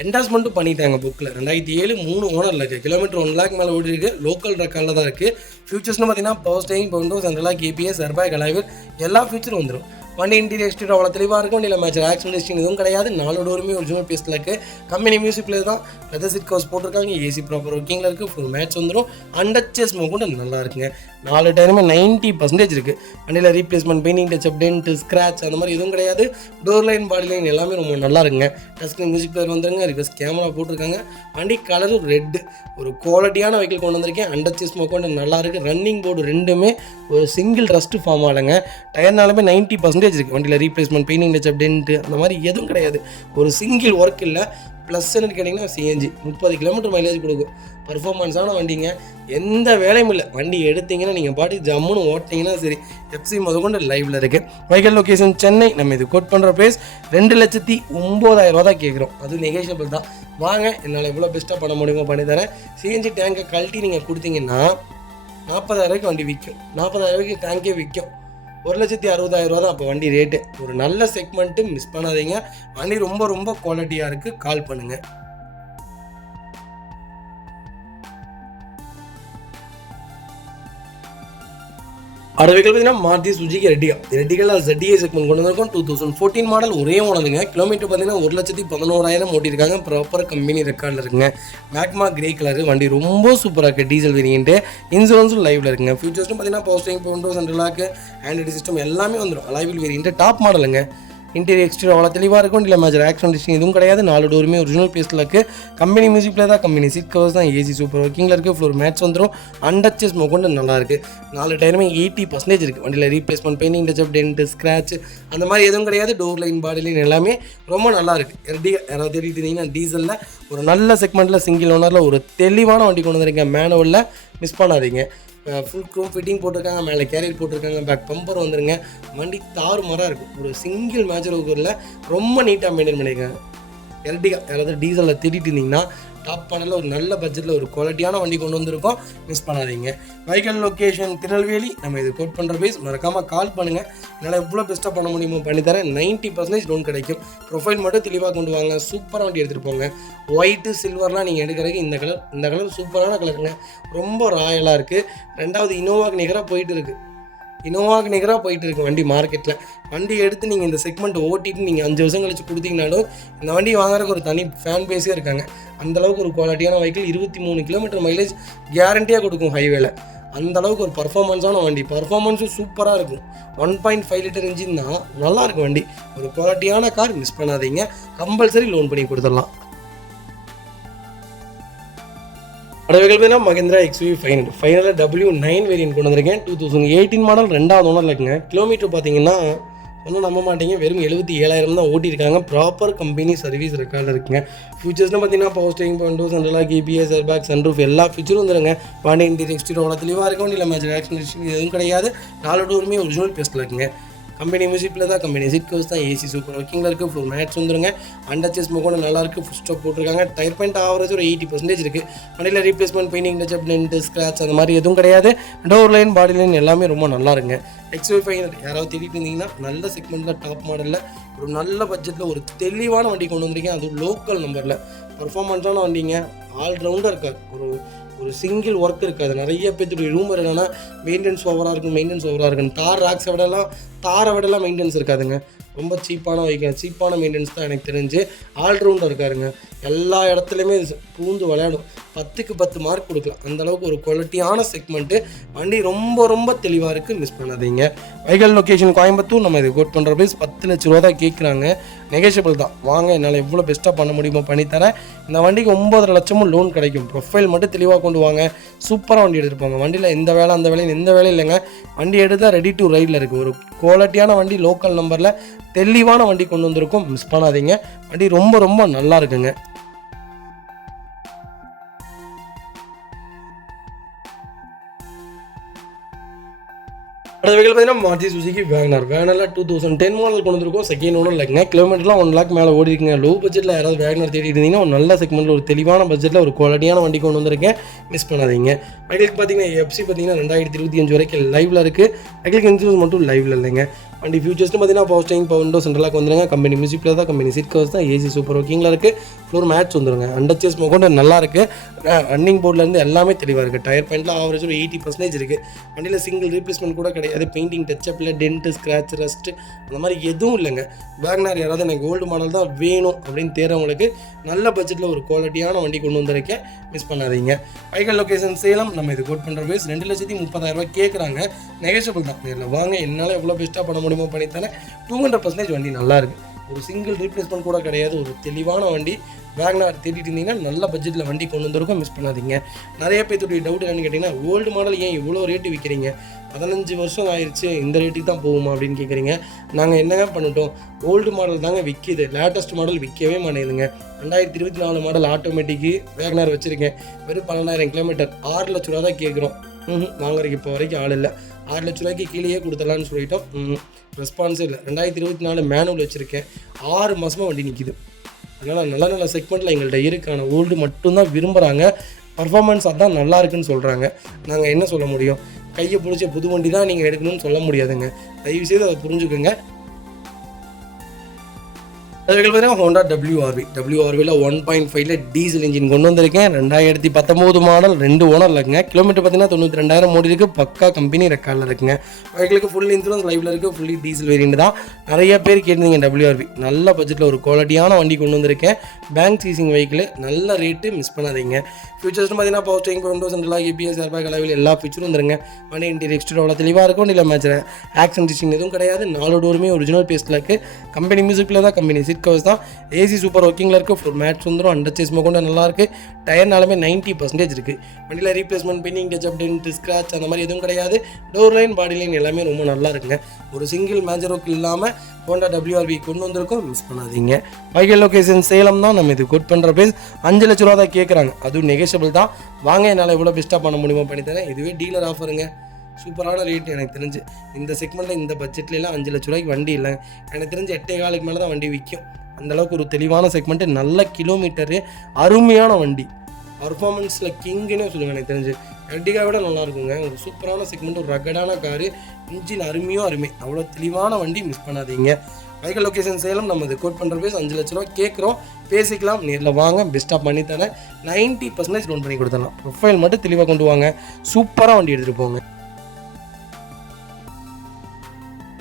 என்டாஸ்மெண்ட்டும் பண்ணிட்டாங்க புக்கில். 2007 3 ஓனரில் இருக்குது. கிலோமீட்டர் 1 லேக் மேலே ஓடி இருக்குது. லோக்கல் ரெக்கார்டில் தான் இருக்குது. ஃபியூச்சர்ஸ்னு பார்த்தீங்கன்னா power steering, power windows, central lock, ABS, airbag அலைவில் எல்லா ஃபியூச்சரும் வந்துடும். வண்டி இன்டீரியர் எக்ஸ்டீரியர் அவ்வளோ தெளிவாக இருக்கும். வண்டியில் மேஜர் ஆக்சிடென்ட் எதுவும் கிடையாது. 4 டோருமே ஒரிஜினல் பேஸ்ட்டில் இருக்குது. கம்பெனி மியூசிக் பிளேயர் தான், லெதர் சீட் கவர்ஸ் போட்டிருக்காங்க. ஏசி ப்ராப்பர் ஒர்க்கிங்கில் இருக்குது. ஃபுல் மேட்ச் வந்துடும். அண்டர்ச்சேஸ் கூட நல்லா இருக்குங்க. 4 டயருமே 90% இருக்குது. வண்டியில் replacement, painting touch-up, tent, scratch அந்த மாதிரி எதுவும் கிடையாது. டோர் லைன், பாடி லைன் எல்லாமே ரொம்ப நல்லா இருக்குங்க. டஸ்கின் மியூசிக் பிளேயர் வந்துருங்க. ரிவர்ஸ் கேமரா போட்டிருக்காங்க. வண்டி கலரு ரெட்டு. ஒரு குவாலிட்டியான வெஹிக்கிள் கொண்டு வந்திருக்கேன். அண்டர்ச்சேஸ் கொண்டு நல்லா இருக்குது. ரன்னிங் போர்டு ரெண்டுமே ஒரு சிங்கிள் ரஸ்ட்டு ஃபார்ம் ஆகலைங்க. டயர்னாலுமே 90% இருக்குது. வண்டியில் ரீப்ளேஸ்மெண்ட், பெயிண்டிங் டச்சப், டென்ட்டு அந்த மாதிரி எதுவும் கிடையாது. ஒரு சிங்கிள் ஒர்க் இல்லை. ப்ளஸ்ன்னு கேட்டிங்கன்னா சிஎன்ஜி 30 கிலோமீட்டர் மைலேஜ் கொடுக்கும். பர்ஃபார்மன்ஸான வண்டிங்க. எந்த வேலையும் இல்லை. வண்டி எடுத்திங்கன்னா நீங்கள் பாட்டி ஜம்முன்னு ஓட்டிங்கன்னா சரி. எஃப்சி முதற்கொண்டு லைவில் இருக்குது. Vehicle location Chennai. நம்ம இது கோட் பண்ணுற ப்ரைஸ் 2,09,000 தான் கேட்குறோம். அது நெகோஷியபிள் தான். வாங்க, என்னால் எவ்வளோ பெஸ்ட்டாக பண்ண முடியுமோ பண்ணித்தரேன். சிஎன்ஜி டேங்கை கழட்டி நீங்கள் கொடுத்தீங்கன்னா 40,000 வண்டி விற்கும். 40,000 டேங்கே விற்கும். 1,60,000 தான் அப்போ வண்டி ரேட்டு. ஒரு நல்ல செக்மெண்ட்டு, மிஸ் பண்ணாதீங்க. வண்டி ரொம்ப குவாலிட்டியாக இருக்குது. கால் பண்ணுங்கள். அடுத்த வெஹிக்கிள் பார்த்தீங்கன்னா மாருதி சுஜுகி எர்டிகா. எர்டிகாவில் ZDI செக்மெண்ட் கொண்டு வந்திருக்கோம். 2014 மாடல், ஒரே ஓனருங்க. கிலோமீட்டர் பார்த்தீங்கன்னா 1,11,000 ஓட்டியிருக்காங்க. ப்ராப்பர் கம்பெனி ரெக்கார்டில் இருக்குங்க. மேக்மா கிரே கலர் வண்டி ரொம்ப சூப்பராக இருக்குது. டீசல் வேரியன்ட்டு, இன்சூரன்ஸும் லைவில் இருக்குங்க. ஃபியூச்சர்ஸும் பார்த்தீங்கன்னா power steering, windows, central lock, Android system எல்லாமே வந்துடும். அலைவில் வேரியன்ட்டு, டாப் மாடலுங்க. இன்டீரியர் எக்ஸ்டீரியர் அவ்வளோ தெளிவாக இருக்கும். இல்லை மேஜர் ஆக்ஷன் டிஸ்டிங் எதுவும் கிடையாது. 4 டோருமே ஒரிஜினல் பேஸில் இருக்குது. கம்பெனி மியூசிக் பிளே தான், கம்பெனி சீட் கவர்ஸ் தான், ஏசி சூப்பர் ஒர்க்கிங்கில் இருக்குது. ஃப்ளோர் மேட்ச் வந்துடும். அண்டச்சஸ் கொண்டு நல்லா இருக்குது. 4 டயருமே 80% இருக்குது. வண்டியில் replacement, painting touch-up, tent, scratch அந்த மாதிரி எதுவும் கிடையாது. டோர் லைன், பாடி லைன் எல்லாமே ரொம்ப நல்லா இருக்குது. எர்டிகா யாராவது தேடிட்டு இருந்தீங்கன்னா டீசலில் ஒரு நல்ல செக்மெண்ட்டில் சிங்கிள் ஓனரில் ஒரு தெளிவான வண்டி கொண்டு வந்திருக்கேன். மேனுவலில் மிஸ் பண்ணாதீங்க. ஃபுல் க்ரோம் ஃபிட்டிங் போட்டிருக்காங்க, மேலே கேரியர் போட்டிருக்காங்க, பேக் பம்பர் வந்துருங்க. வண்டி தாறுமாறாக இருக்கும். ஒரு சிங்கிள் மேஜர் ஊரில் ரொம்ப நீட்டாக மெயின்டைன் பண்ணியிருக்காங்க. எர்டிகா யாராவது டீசலில் தேடிட்டு இருந்தீங்கன்னா டாப் மாடலில் ஒரு நல்ல பட்ஜெட்டில் ஒரு குவாலிட்டியான வண்டி கொண்டு வந்திருக்கோம். மிஸ் பண்ணாதீங்க. Vehicle location Tirunelveli. நம்ம இது கோட் பண்ணுற பேஸ் மறக்காமல் கால் பண்ணுங்கள். என்னால் எவ்வளோ பெஸ்ட்டாக பண்ண முடியுமோ பண்ணித்தரேன். 90% லோன் கிடைக்கும். ப்ரொஃபைல் மட்டும் தெளிவாக கொண்டு வாங்க. சூப்பராக வண்டி எடுத்துகிட்டு போங்க. ஒயிட்டு சில்வர்லாம் நீங்கள் எடுக்கிறதுக்கு இந்த கலர் சூப்பரான கலருங்க. ரொம்ப ராயலாக இருக்குது. 2வது இனோவாக்கு நிகராக போயிட்டு இருக்குது. இனோவாக்கு நிகராக போயிட்டு இருக்கு வண்டி மார்க்கெட்டில். வண்டி எடுத்து நீங்கள் இந்த செக்மெண்ட் ஓட்டிட்டு நீங்கள் 5 வருஷம் கழிச்சு கொடுத்தீங்கனாலும் இந்த வண்டி வாங்குறதுக்கு ஒரு தனி ஃபேன் பேஸே இருக்காங்க. அந்தளவுக்கு ஒரு குவாலிட்டியான வெஹிக்கிள். 23 கிலோமீட்டர் மைலேஜ் கேரண்டியாக கொடுக்கும் ஹைவேல. அந்தளவுக்கு ஒரு பர்ஃபார்மன்ஸான வண்டி. பர்ஃபார்மன்ஸும் சூப்பராக இருக்கும். 1.5 லிட்டர் இன்ஜின் தான், நல்லாயிருக்கும் வண்டி. ஒரு குவாலிட்டியான கார், மிஸ் பண்ணாதீங்க. கம்பல்சரி லோன் பண்ணி கொடுத்துடலாம். அடுத்த வெஹிக்கிள் பார்த்தீங்கன்னா மஹிந்திரா XUV 500. ஃபைனலாக W9 வேரியன்ட் கொண்டு வந்திருக்கேன். 2018 மாடல், 2வது ஓனரில் இருக்குங்க. கிலோமீட்டர் பார்த்தீங்கன்னா ஒன்றும் நம்ப மாட்டீங்க, வெறும் 77,000 தான் ஓட்டியிருக்காங்க. ப்ராப்பர் கம்பெனி சர்வீஸ் ரெக்கார்டில் இருக்குங்க. ஃபியூச்சர்ஸ்னு பார்த்தீங்கன்னா power steering, windows, central lock, ABS, airbag, sunroof எல்லா ஃபியூச்சரும் வந்துருங்க. வண்டி இன்டீரியர் எக்ஸ்டீரியர் அவ்வளோ தெளிவாக இருக்கும். இல்லை மேஜர் ஆக்ஷன் எதுவும் கிடையாது. 4 டோருமே ஒரிஜினல் பேஸில் இருக்குங்க. கம்பெனி மியூசிக் பிளே தான், கம்பெனி சீட் கவர்ஸ் தான், ஏசி சூப்பர் ஒர்க்கிங்கில் இருக்குது. ஃப்ளோர் மேட்ச் வந்துருங்க. அண்டர்ச்சஸ் கூட நல்லாயிருக்கு. ஃபுல் ஸ்டாப் போட்டிருக்காங்க. டயர் பாயிண்ட் ஆவரேஜ் ஒரு 80% இருக்குது. வண்டியில் replacement, painting touch-up, tent, scratch அந்த மாதிரி எதுவும் கிடையாது. டோர் லைன், பாடி லைன் எல்லாமே ரொம்ப நல்லா இருக்குங்க. XUV 500 யாராவது தேடிட்டு இருந்தீங்கன்னா நல்ல செக்மெண்ட்டில் டாப் மாடலில் ஒரு நல்ல பட்ஜெட்டில் ஒரு தெளிவான வண்டி கொண்டு வந்திருக்கேன். அதுவும் லோக்கல் நம்பரில் பர்ஃபார்மன்ஸான வண்டிங்க. ஆல்ரவுண்டாக இருக்காது. ஒரு சிங்கிள் ஒர்க் இருக்காது. நிறைய பேர்த்துடைய ரூமர் என்னென்னா மெயின்டெனன்ஸ் ஓவராக இருக்குன்னு. தாரை விடலாம் மெயின்டெனன்ஸ் இருக்காதுங்க. ரொம்ப சீப்பான வெஹிக்கிள், சீப்பான மெயின்டெனன்ஸ் தான் எனக்கு தெரிஞ்சு. ஆல்ரவுண்டாக இருக்காருங்க. எல்லா இடத்துலையுமே பூந்து விளையாடும். 10க்கு 10 மார்க் கொடுக்கலாம். அந்தளவுக்கு ஒரு குவாலிட்டியான செக்மெண்ட்டு. வண்டி ரொம்ப ரொம்ப தெளிவாக இருக்குது, மிஸ் பண்ணாதீங்க. Vehicle location Coimbatore. நம்ம இது கோட் பண்ணுற ப்ரைஸ் 10 லட்ச ரூபா தான் கேட்குறாங்க. நெகோஷியபிள் தான். வாங்க, என்னால் எவ்வளோ பெஸ்ட்டாக பண்ண முடியுமோ பண்ணித்தரேன். இந்த வண்டிக்கு 9.5 லட்சமும் லோன் கிடைக்கும். ப்ரொஃபைல் மட்டும் தெளிவாக கொண்டு வாங்க. சூப்பராக வண்டி எடுத்துகிட்டு போங்க. வண்டியில் எந்த வேலை அந்த வேலையும் எந்த வேலையும் இல்லைங்க. வண்டி எடுத்தால் ரெடி டு ரைடில் இருக்குது. ஒரு குவாலிட்டியான வண்டி, லோக்கல் நம்பரில் தெளிவான வண்டி கொண்டு வந்திருக்கும். மிஸ் பண்ணாதீங்க. வண்டி ரொம்ப ரொம்ப நல்லா இருக்குங்க. அடுத்த வெஹிக்கிள் பார்த்தீங்கன்னா மாருதி சுசுகி வேகனர். வேகனரில் 2010 மாடல் கொண்டு வந்திருக்கோம். செகண்ட் ஓனர் இல்லைங்க. கிலோமீட்டர்லாம் 1 லேக் மேலே ஓடி இருக்குங்க. லோ பட்ஜெட்டில் யாராவது வேகனர் தேடி இருந்தீங்கன்னா ஒரு நல்ல செக்மெண்ட்டில் ஒரு தெளிவான பட்ஜெட்டில் ஒரு குவாலிட்டியான வண்டி கொண்டு வந்திருக்கேன். மிஸ் பண்ணாதீங்க. வெஹிக்கிளுக்கு பார்த்தீங்கன்னா FC பார்த்தீங்கன்னா 2025 வரைக்கும் லைவில் இருக்குது. வெஹிக்கிளுக்கு இன்சூரன்ஸ் மட்டும் லைவில் இல்லைங்க. வண்டி ஃபியூச்சர்ஸ்னு பார்த்தீங்கன்னா power steering, power windows, central lock வந்துருங்க. கம்பெனி மியூசிக் பிளே தான், கம்பெனி சீட் கவர்ஸ் தான், ஏசி சூப்பர் ஒர்க்கிங்கில் இருக்குது. ஃப்ளோர் மேட்ச் வந்துருங்க. அண்டர்ச்சஸ் கொண்டு நல்லா இருக்குது. ரன்னிங் போர்ட்லேருந்து எல்லாமே தெளிவாக இருக்குது. டயர் பாயிண்ட்டில் ஆவரேஜ் ஒரு 80% இருக்குது. வண்டியில் சிங்கிள் ரீப்ளேஸ்மெண்ட் கூட கிடையாது. பெயிண்டிங் டச்சப்பில் டென்ட்டு, ஸ்க்ராட்ச், ரஸ்ட்டு அந்த மாதிரி எதுவும் இல்லைங்க. வேகனர் யாராவது எனக்கு ஓல்டு மாடல் தான் வேணும் அப்படின்னு தேர்றவங்களுக்கு நல்ல பட்ஜெட்டில் ஒரு குவாலிட்டியான வண்டி கொண்டு வந்திருக்கேன். மிஸ் பண்ணாதீங்க. Vehicle location Salem. நம்ம இது கோட் பண்ணுற பேஸ் 2,30,000 கேட்குறாங்க. நெகோஷியபிள் தான். நேரில் வாங்க, என்னால் எவ்வளோ பெஸ்ட்டாக பண்ண முடியுமோ பண்ணித்தானே. 200% வண்டி நல்லா இருக்குது. ஒரு சிங்கிள் ரீப்ளேஸ்மெண்ட் கூட கிடையாது. ஒரு தெளிவான வண்டி. வேகனார் தேடிட்டு இருந்தீங்கன்னா நல்ல பட்ஜெட்டில் வண்டி கொண்டு வந்திருக்கோம். மிஸ் பண்ணாதீங்க. நிறைய பேருடைய டவுட் என்னன்னு கேட்டிங்கன்னா, ஓல்டு மாடல் ஏன் இவ்வளோ ரேட்டு விற்கிறீங்க? 15 வருஷம் ஆயிடுச்சு, இந்த ரேட்டுக்கு தான் போகுமா அப்படின்னு கேட்குறீங்க. நாங்கள் என்னங்க பண்ணிட்டோம்? ஓல்டு மாடல் தாங்க விற்கிது. லேட்டஸ்ட் மாடல் விற்கவே மாட்டேங்குதுங்க. 2024 மாடல் ஆட்டோமேட்டிக்கு வேகனார் வச்சுருக்கேன். வெறும் 12,000 கிலோமீட்டர் 6 லட்ச ரூபா தான் கேட்குறோம். வாங்குறதுக்கு இப்போ வரைக்கும் ஆள் இல்லை. 6 லட்ச ரூபாய்க்கு கீழேயே கொடுத்துடலான்னு சொல்லிட்டோம். ரெஸ்பான்ஸே இல்லை. 2024 மேனுவல் வச்சுருக்கேன். 6 மாதமாக வண்டி நிற்கிது. அதனால் நல்ல நல்ல செக்மெண்ட்டில் எங்கள்கிட்ட இருக்கான ஓல்டு மட்டும்தான் விரும்புகிறாங்க. பர்ஃபார்மன்ஸ் அதான் நல்லா இருக்குன்னு சொல்கிறாங்க. நாங்கள் என்ன சொல்ல முடியும்? கையை பிடிச்ச புது வண்டி தான் நீங்கள் எடுக்கணும்னு சொல்ல முடியாதுங்க. தயவுசெய்து அதை புரிஞ்சுக்கோங்க. அதுக்கு பார்த்தீங்கன்னா ஹோண்டா WRVல 1.5 டீசல் இன்ஜின் கொண்டு வந்திருக்கேன். 2019 மாடல், 2 ஓனர் இருக்குங்க. கிலோமீட்டர் பார்த்தீங்கன்னா 92,000 ஓடி இருக்குது. பக்கா கம்பெனி ரெக்கார்டில் இருக்குங்க. வெஹிக்கிளுக்கு ஃபுல் இன்சூரன்ஸ் லைவில் இருக்குது. ஃபுல்லி டீசல் வேரியண்ட் தான். நிறைய பேர் கேட்டிருந்தீங்க WRV. நல்ல பட்ஜெட்டில் ஒரு குவாலிட்டியான வண்டி கொண்டு வந்திருக்கேன். பேங்க் சீசிங் வெஹிக்கிள், நல்ல ரேட்டு, மிஸ் பண்ணாதீங்க. ஃபியூச்சர்ஸ்னு பார்த்தீங்கன்னா power steering, windows central, ABS, airbag, அளவில் எல்லா ஃபீச்சரும் வந்துருங்க. வண்டி இன்டீரியர் எக்ஸ்டீரியர் அவ்வளோ தெளிவாக இருக்கும். வண்டியில் மேட்ச் ஆக்சன் டிஸ்டிங் எதுவும் கிடையாது. 4 டோருமே ஒரிஜினல் பேஸ்டில் இருக்குது. கம்பெனி மியூசிக்கில் தான், கம்பெனி சீட் கவர்ஸ் தான். ஏசி சூப்பர் ஒர்க்கிங்கில் இருக்குது. ஃபுல் மேட்ச் வந்துடும். அண்டர் சேஸ்மா கொண்டு நல்லாயிருக்கு. டயர்னாலுமே 90% இருக்குது. வண்டியில் replacement, painting, touch dent, scratch அந்த மாதிரி எதுவும் கிடையாது. டோர் லைன், பாடி லைன் எல்லாமே ரொம்ப நல்லா இருக்குங்க. ஒரு சிங்கிள் மேஜர் ஒர்க் இல்லாமல் ஹோண்டா WRV கொண்டு வந்திருக்கோம். மிஸ் பண்ணாதீங்க. வெஹிக்கிள் லொகேஷன் சேலம் தான். நம்ம இது கோட் பண்ணுற ப்ரைஸ் 5 லட்ச ரூபா தான் கேட்குறாங்க. அதுவும் நெகோஷியபிள் தான். வாங்க, என்னால் எவ்வளோ பெஸ்ட்டாக பண்ண முடியுமோ பண்ணித்தரேன். இதுவே டீலர் ஆஃபருங்க. சூப்பரான ரேட். எனக்கு தெரிஞ்சு இந்த செக்மெண்ட்டில் இந்த பட்ஜெட்லாம் 5 லட்ச ரூபாய்க்கு வண்டி இல்லைங்க. எனக்கு தெரிஞ்சு 8.25 மேலே தான் வண்டி விற்கும். அந்தளவுக்கு ஒரு தெளிவான செக்மெண்ட்டு, நல்ல கிலோமீட்டரு, அருமையான வண்டி, பர்ஃபார்மன்ஸில் கிங்குன்னே சொல்லுங்கள். எனக்கு தெரிஞ்சு எர்டிகா விட நல்லா இருக்குங்க. ஒரு சூப்பரான செக்மெண்ட், ஒரு ரகடான காரு, இன்ஜின் அருமையோ அருமை, அவ்வளோ தெளிவான வண்டி. மிஸ் பண்ணாதீங்க. Vehicle location Salem. நம்ம இது கோட் பண்ணுற பேஸ் 5 லட்ச ரூபா கேட்குறோம். பேசிக்கலாம். நேரில் வாங்க, பெஸ்ட்டாக பண்ணித்தரேன். 90% லோன் பண்ணி கொடுத்துடலாம். ப்ரொஃபைல் மட்டும் தெளிவாக கொண்டு வாங்க. சூப்பராக வண்டி எடுத்துகிட்டு போங்க.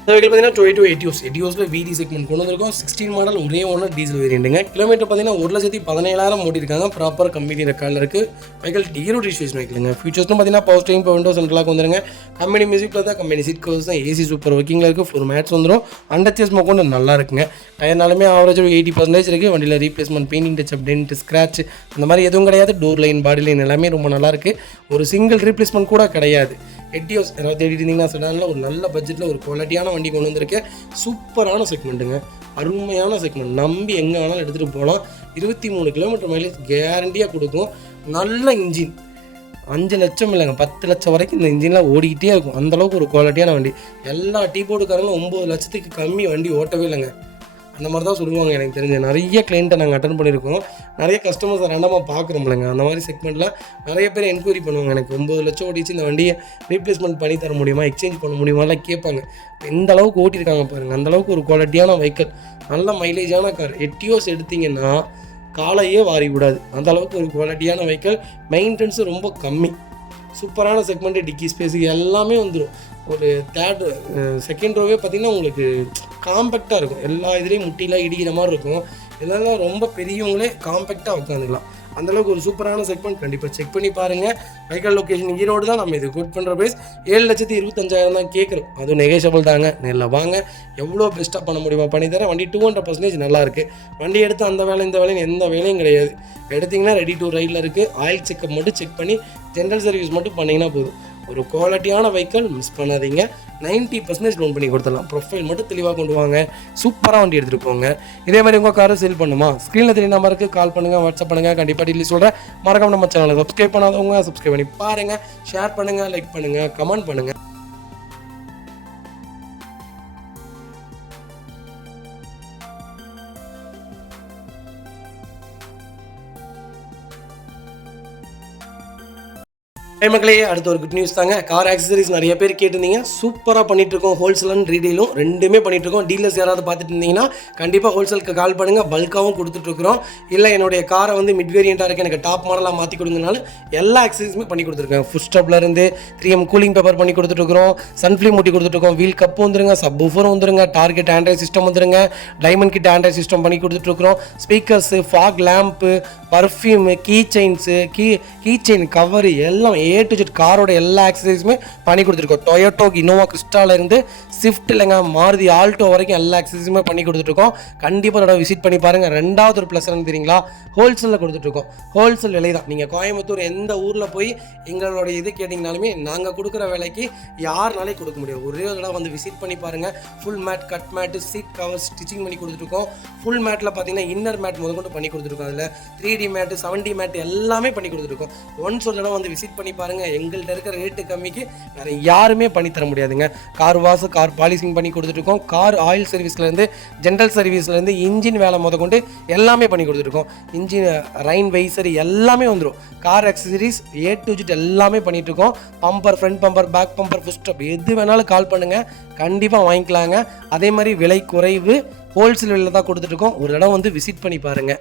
வெஹிக்கிள் பார்த்தீங்கன்னா Toyota எட்டியோஸில் VD செக்மெண்ட் கொண்டு வந்திருக்கோம். 16 மாடல், ஒரே ஓனர், டீசல் வேரியண்ட்டுங்க. கிலோமீட்டர் பார்த்தீங்கன்னா 1,17,000 ஓட்டிருக்காங்க. ப்ராப்பர் கம்பெனி ரெக்கார்டில் இருக்குது. வெஹிக்கிள் ஹீரோ ரிஜிஸ்ட்ரேஷன் வெஹிக்கிளுங்க. ஃபியூச்சர்ஸ்னு பார்த்தீங்கன்னா பவர் ஸ்டீரிங், விண்டோஸ் சென்ட்ரலாக வந்துருங்க. கம்பெனி மியூசிக்கில் தான், கம்பெனி சீட் கவர்ஸ் தான். ஏசி சூப்பர் ஒர்க்கிங்கில் இருக்குது. ஃபுல் மேட்ச் வந்துடும். அண்டர் சேஸ்மா கொண்டு நல்லா இருக்குங்க. டயர்னாலுமே ஆவரேஜ் 80% இருக்குது. வண்டியில் replacement, painting, touch dent, scratch அந்த மாதிரி எதுவும் கிடையாது. டோர் லைன், பாடி லைன் எல்லாமே ரொம்ப நல்லா இருக்குது. ஒரு சிங்கிள் ரீப்ளேஸ்மெண்ட் கூட கிடையாது. எட்டியோஸ் யாராவது தேடிட்டு இருந்தீங்கன்னா சொன்னால ஒரு நல்ல பட்ஜெட்டில் ஒரு குவாலிட்டியான வண்டி கொண்டு வந்திருக்கேன். சூப்பரான செக்மெண்ட்டுங்க, அருமையான செக்மெண்ட். நம்பி எங்கே வேணாலும் எடுத்துகிட்டு போகலாம். 23 கிலோமீட்டர் மைலேஜ் கேரண்டியாக கொடுக்கும். நல்ல இன்ஜின். 5 லட்சம் இல்லைங்க, 10 லட்சம் வரைக்கும் இந்த இன்ஜின்லாம் ஓடிக்கிட்டே இருக்கும். அந்தளவுக்கு ஒரு குவாலிட்டியான வண்டி. எல்லா டீபோர்டுக்காரங்களும் 9 லட்சத்துக்கு கம்மி வண்டி ஓட்டவே இல்லைங்க. அந்த மாதிரி தான் சொல்லுவாங்க. எனக்கு தெரிஞ்ச நிறைய கிளைண்ட்டை நாங்கள் அட்டன் பண்ணியிருக்கோம். நிறைய கஸ்டமர்ஸை ரெண்டமாக பார்க்குறோம்லங்க. அந்த மாதிரி செக்மெண்ட்டில் நிறைய பேர் என்கொயரி பண்ணுவாங்க. எனக்கு 9 லட்சம் ஓடிச்சு, இந்த வண்டியை ரீப்ளேஸ்மெண்ட் பண்ணி தர முடியுமா, எக்ஸ்சேஞ்ச் பண்ண முடியுமாலாம் கேட்பாங்க. எந்த அளவுக்கு ஓட்டியிருக்காங்க பாருங்கள். அந்தளவுக்கு ஒரு குவாலிட்டியான வெஹிக்கிள், நல்ல மைலேஜான கார். எட்டியோஸ் எடுத்திங்கன்னா காலையே வாரி விடாது. அந்தளவுக்கு ஒரு குவாலிட்டியான வெஹிக்கிள். மெயின்டெனன்ஸு ரொம்ப கம்மி. சூப்பரான செக்மெண்ட்டு, டிக்கி ஸ்பேஸுக்கு எல்லாமே வந்துடும். ஒரு செகண்ட் ரோவே பார்த்திங்கன்னா உங்களுக்கு காம்பேக்டாக இருக்கும். எல்லா இதுலேயும் முட்டிலாம் இடிக்கிற மாதிரி இருக்கும். இதெல்லாம் ரொம்ப பெரியவங்களே காம்பேக்டாக உட்காந்துக்கலாம். அந்தளவுக்கு ஒரு சூப்பரான செக்மெண்ட். கண்டிப்பாக செக் பண்ணி பாருங்கள். வெஹிக்கிள் லொகேஷன் ஈரோடு தான். நம்ம இது கோட் பண்ணுற ப்ரைஸ் 7,25,000 தான் கேட்குறோம். அதுவும் நெகோஷியபிள் தாங்க. நேரில் வாங்க, எவ்வளோ பெஸ்ட்டாக பண்ண முடியுமா பண்ணித்தரேன். வண்டி 200% நல்லாயிருக்கு. வண்டி எடுத்து அந்த வேலை இந்த வேலைன்னு எந்த வேலையும் கிடையாது. எடுத்திங்கன்னா ரெடி டு ரைடில் இருக்குது. ஆயில் செக்கப் மட்டும் செக் பண்ணி ஜென்ரல் சர்வீஸ் மட்டும் பண்ணிங்கன்னா போதும். ஒரு குவாலிட்டியான வெஹிக்கிள், மிஸ் பண்ணாதீங்க. 90% லோன் பண்ணி கொடுத்துடலாம். ப்ரொஃபைல் மட்டும் தெளிவாக கொண்டு வாங்க. சூப்பராக வண்டி எடுத்துகிட்டு போங்க. இதே மாதிரி உங்கள் காரை சேல் பண்ணுமா, ஸ்க்ரீனில் தெரிய நம்பருக்கு கால் பண்ணுங்கள், வாட்ஸ்அப் பண்ணுங்கள். கண்டிப்பாக டீட்டெயில் சொல்கிறேன். மறக்காம நம்ம சேனலை சப்ஸ்கிரைப் பண்ணாதவங்க சப்ஸ்கிரைப் பண்ணி பாருங்கள். ஷேர் பண்ணுங்கள், லைக் பண்ணுங்கள், கமெண்ட் பண்ணுங்கள். மக்களே, அடுத்த ஒரு குட் நியூஸ் தாங்க. கார் ஆக்சசரிஸ் நிறைய பேர் கேட்டிருந்தீங்க. சூப்பராக பண்ணிகிட்ருக்கோம். ஹோல்சேல் அண்ட் ரீடெயிலும் ரெண்டுமே பண்ணிகிட்ருக்கோம். டீலர்ஸ் யாராவது பார்த்துட்டு இருந்தீங்கன்னா கண்டிப்பாக ஹோல்சேலுக்கு கால் பண்ணுங்கள். பல்காகவும் கொடுத்துட்ருக்குறோம். இல்லை என்னுடைய காரை வந்து மிட் வேரியண்ட்டாக இருக்குது, எனக்கு டாப் மாடலாக மாற்றி கொடுங்கனாலும் எல்லா ஆக்சசரிஸுமே பண்ணி கொடுத்துருக்கேன். ஃபுட் ஸ்டப்லேருந்து 3M கூலிங் பேப்பர் பண்ணி கொடுத்துட்ருக்குறோம். சன்ஃப்ளீம் மூட்டி கொடுத்துட்ருக்கோம். வீல் கப்பு வந்துருங்க, சப் ஊஃபரும் வந்துருங்க, டார்கெட் ஆண்ட்ராய்ட் சிஸ்டம் வந்துருங்க, டைமண்ட் கிட் ஆண்ட்ராய்ட் சிஸ்டம் பண்ணி கொடுத்துட்ருக்குறோம். Speakers, fog lamp, perfume, key chains, key chain cover எல்லாம் A to Z காரோட எல்லா ஆக்சசரிஸுமே பண்ணி கொடுத்துருக்கோம். டொயோட்டோ, இனோவா கிறிஸ்டாலேருந்து ஸ்விஃப்ட் இல்லைங்க, மாருதி ஆல்டோ வரைக்கும் எல்லா ஆக்சசரிஸுமே பண்ணி கொடுத்துருக்கோம். கண்டிப்பாக அதோட விசிட் பண்ணி பாருங்கள். ரெண்டாவது ஒரு ப்ளஸ் என்ன தெரியுங்களா, ஹோல்சேலில் கொடுத்துட்ருக்கோம். ஹோல்சேல் விலை தான். நீங்கள் கோயம்புத்தூர் எந்த ஊரில் போய் எங்களோட இது கேட்டிங்கனாலுமே நாங்கள் கொடுக்குற விலைக்கு யாருனாலே கொடுக்க முடியும். ஒரே தடவை வந்து விசிட் பண்ணி பாருங்கள். Full mat, cut mat, seat cover stitching பண்ணி கொடுத்துருக்கோம். ஃபுல் மேட்டில் பார்த்தீங்கன்னா இன்னர் மேட் முதல் கொண்டு பண்ணி கொடுத்துருக்கோம். அதில் 3D மேட்டு, 7D மேட்டு எல்லாமே பண்ணி கொடுத்துருக்கோம். ஒன்ஸ் ஒரு தடவை வந்து விசிட் பண்ணி பாருங்கள். எங்கள்கிட்ட இருக்கிற ரேட்டு கம்மிக்கு வேறு யாருமே பண்ணி தர முடியாதுங்க. கார் வாஷ், கார் பாலிசிங் பண்ணி கொடுத்துட்ருக்கோம். கார் ஆயில் சர்வீஸ்லேருந்து, ஜென்ரல் சர்வீஸ்லேருந்து, இன்ஜின் வேலை கொண்டு எல்லாமே பண்ணி கொடுத்துருக்கோம். இன்ஜின் ரைன் வைசர் எல்லாமே வந்துடும். Car accessories A to Z எல்லாமே பண்ணிகிட்ருக்கோம். Bumper, front bumper, back bumper, foot stop எது வேணாலும் கால் பண்ணுங்கள், கண்டிப்பாக வாங்கிக்கலாங்க. அதே மாதிரி விலை குறைவு, ஹோல்சேல் விலையில் தான் கொடுத்துட்ருக்கோம். ஒரு இடம் வந்து விசிட் பண்ணி பாருங்கள்.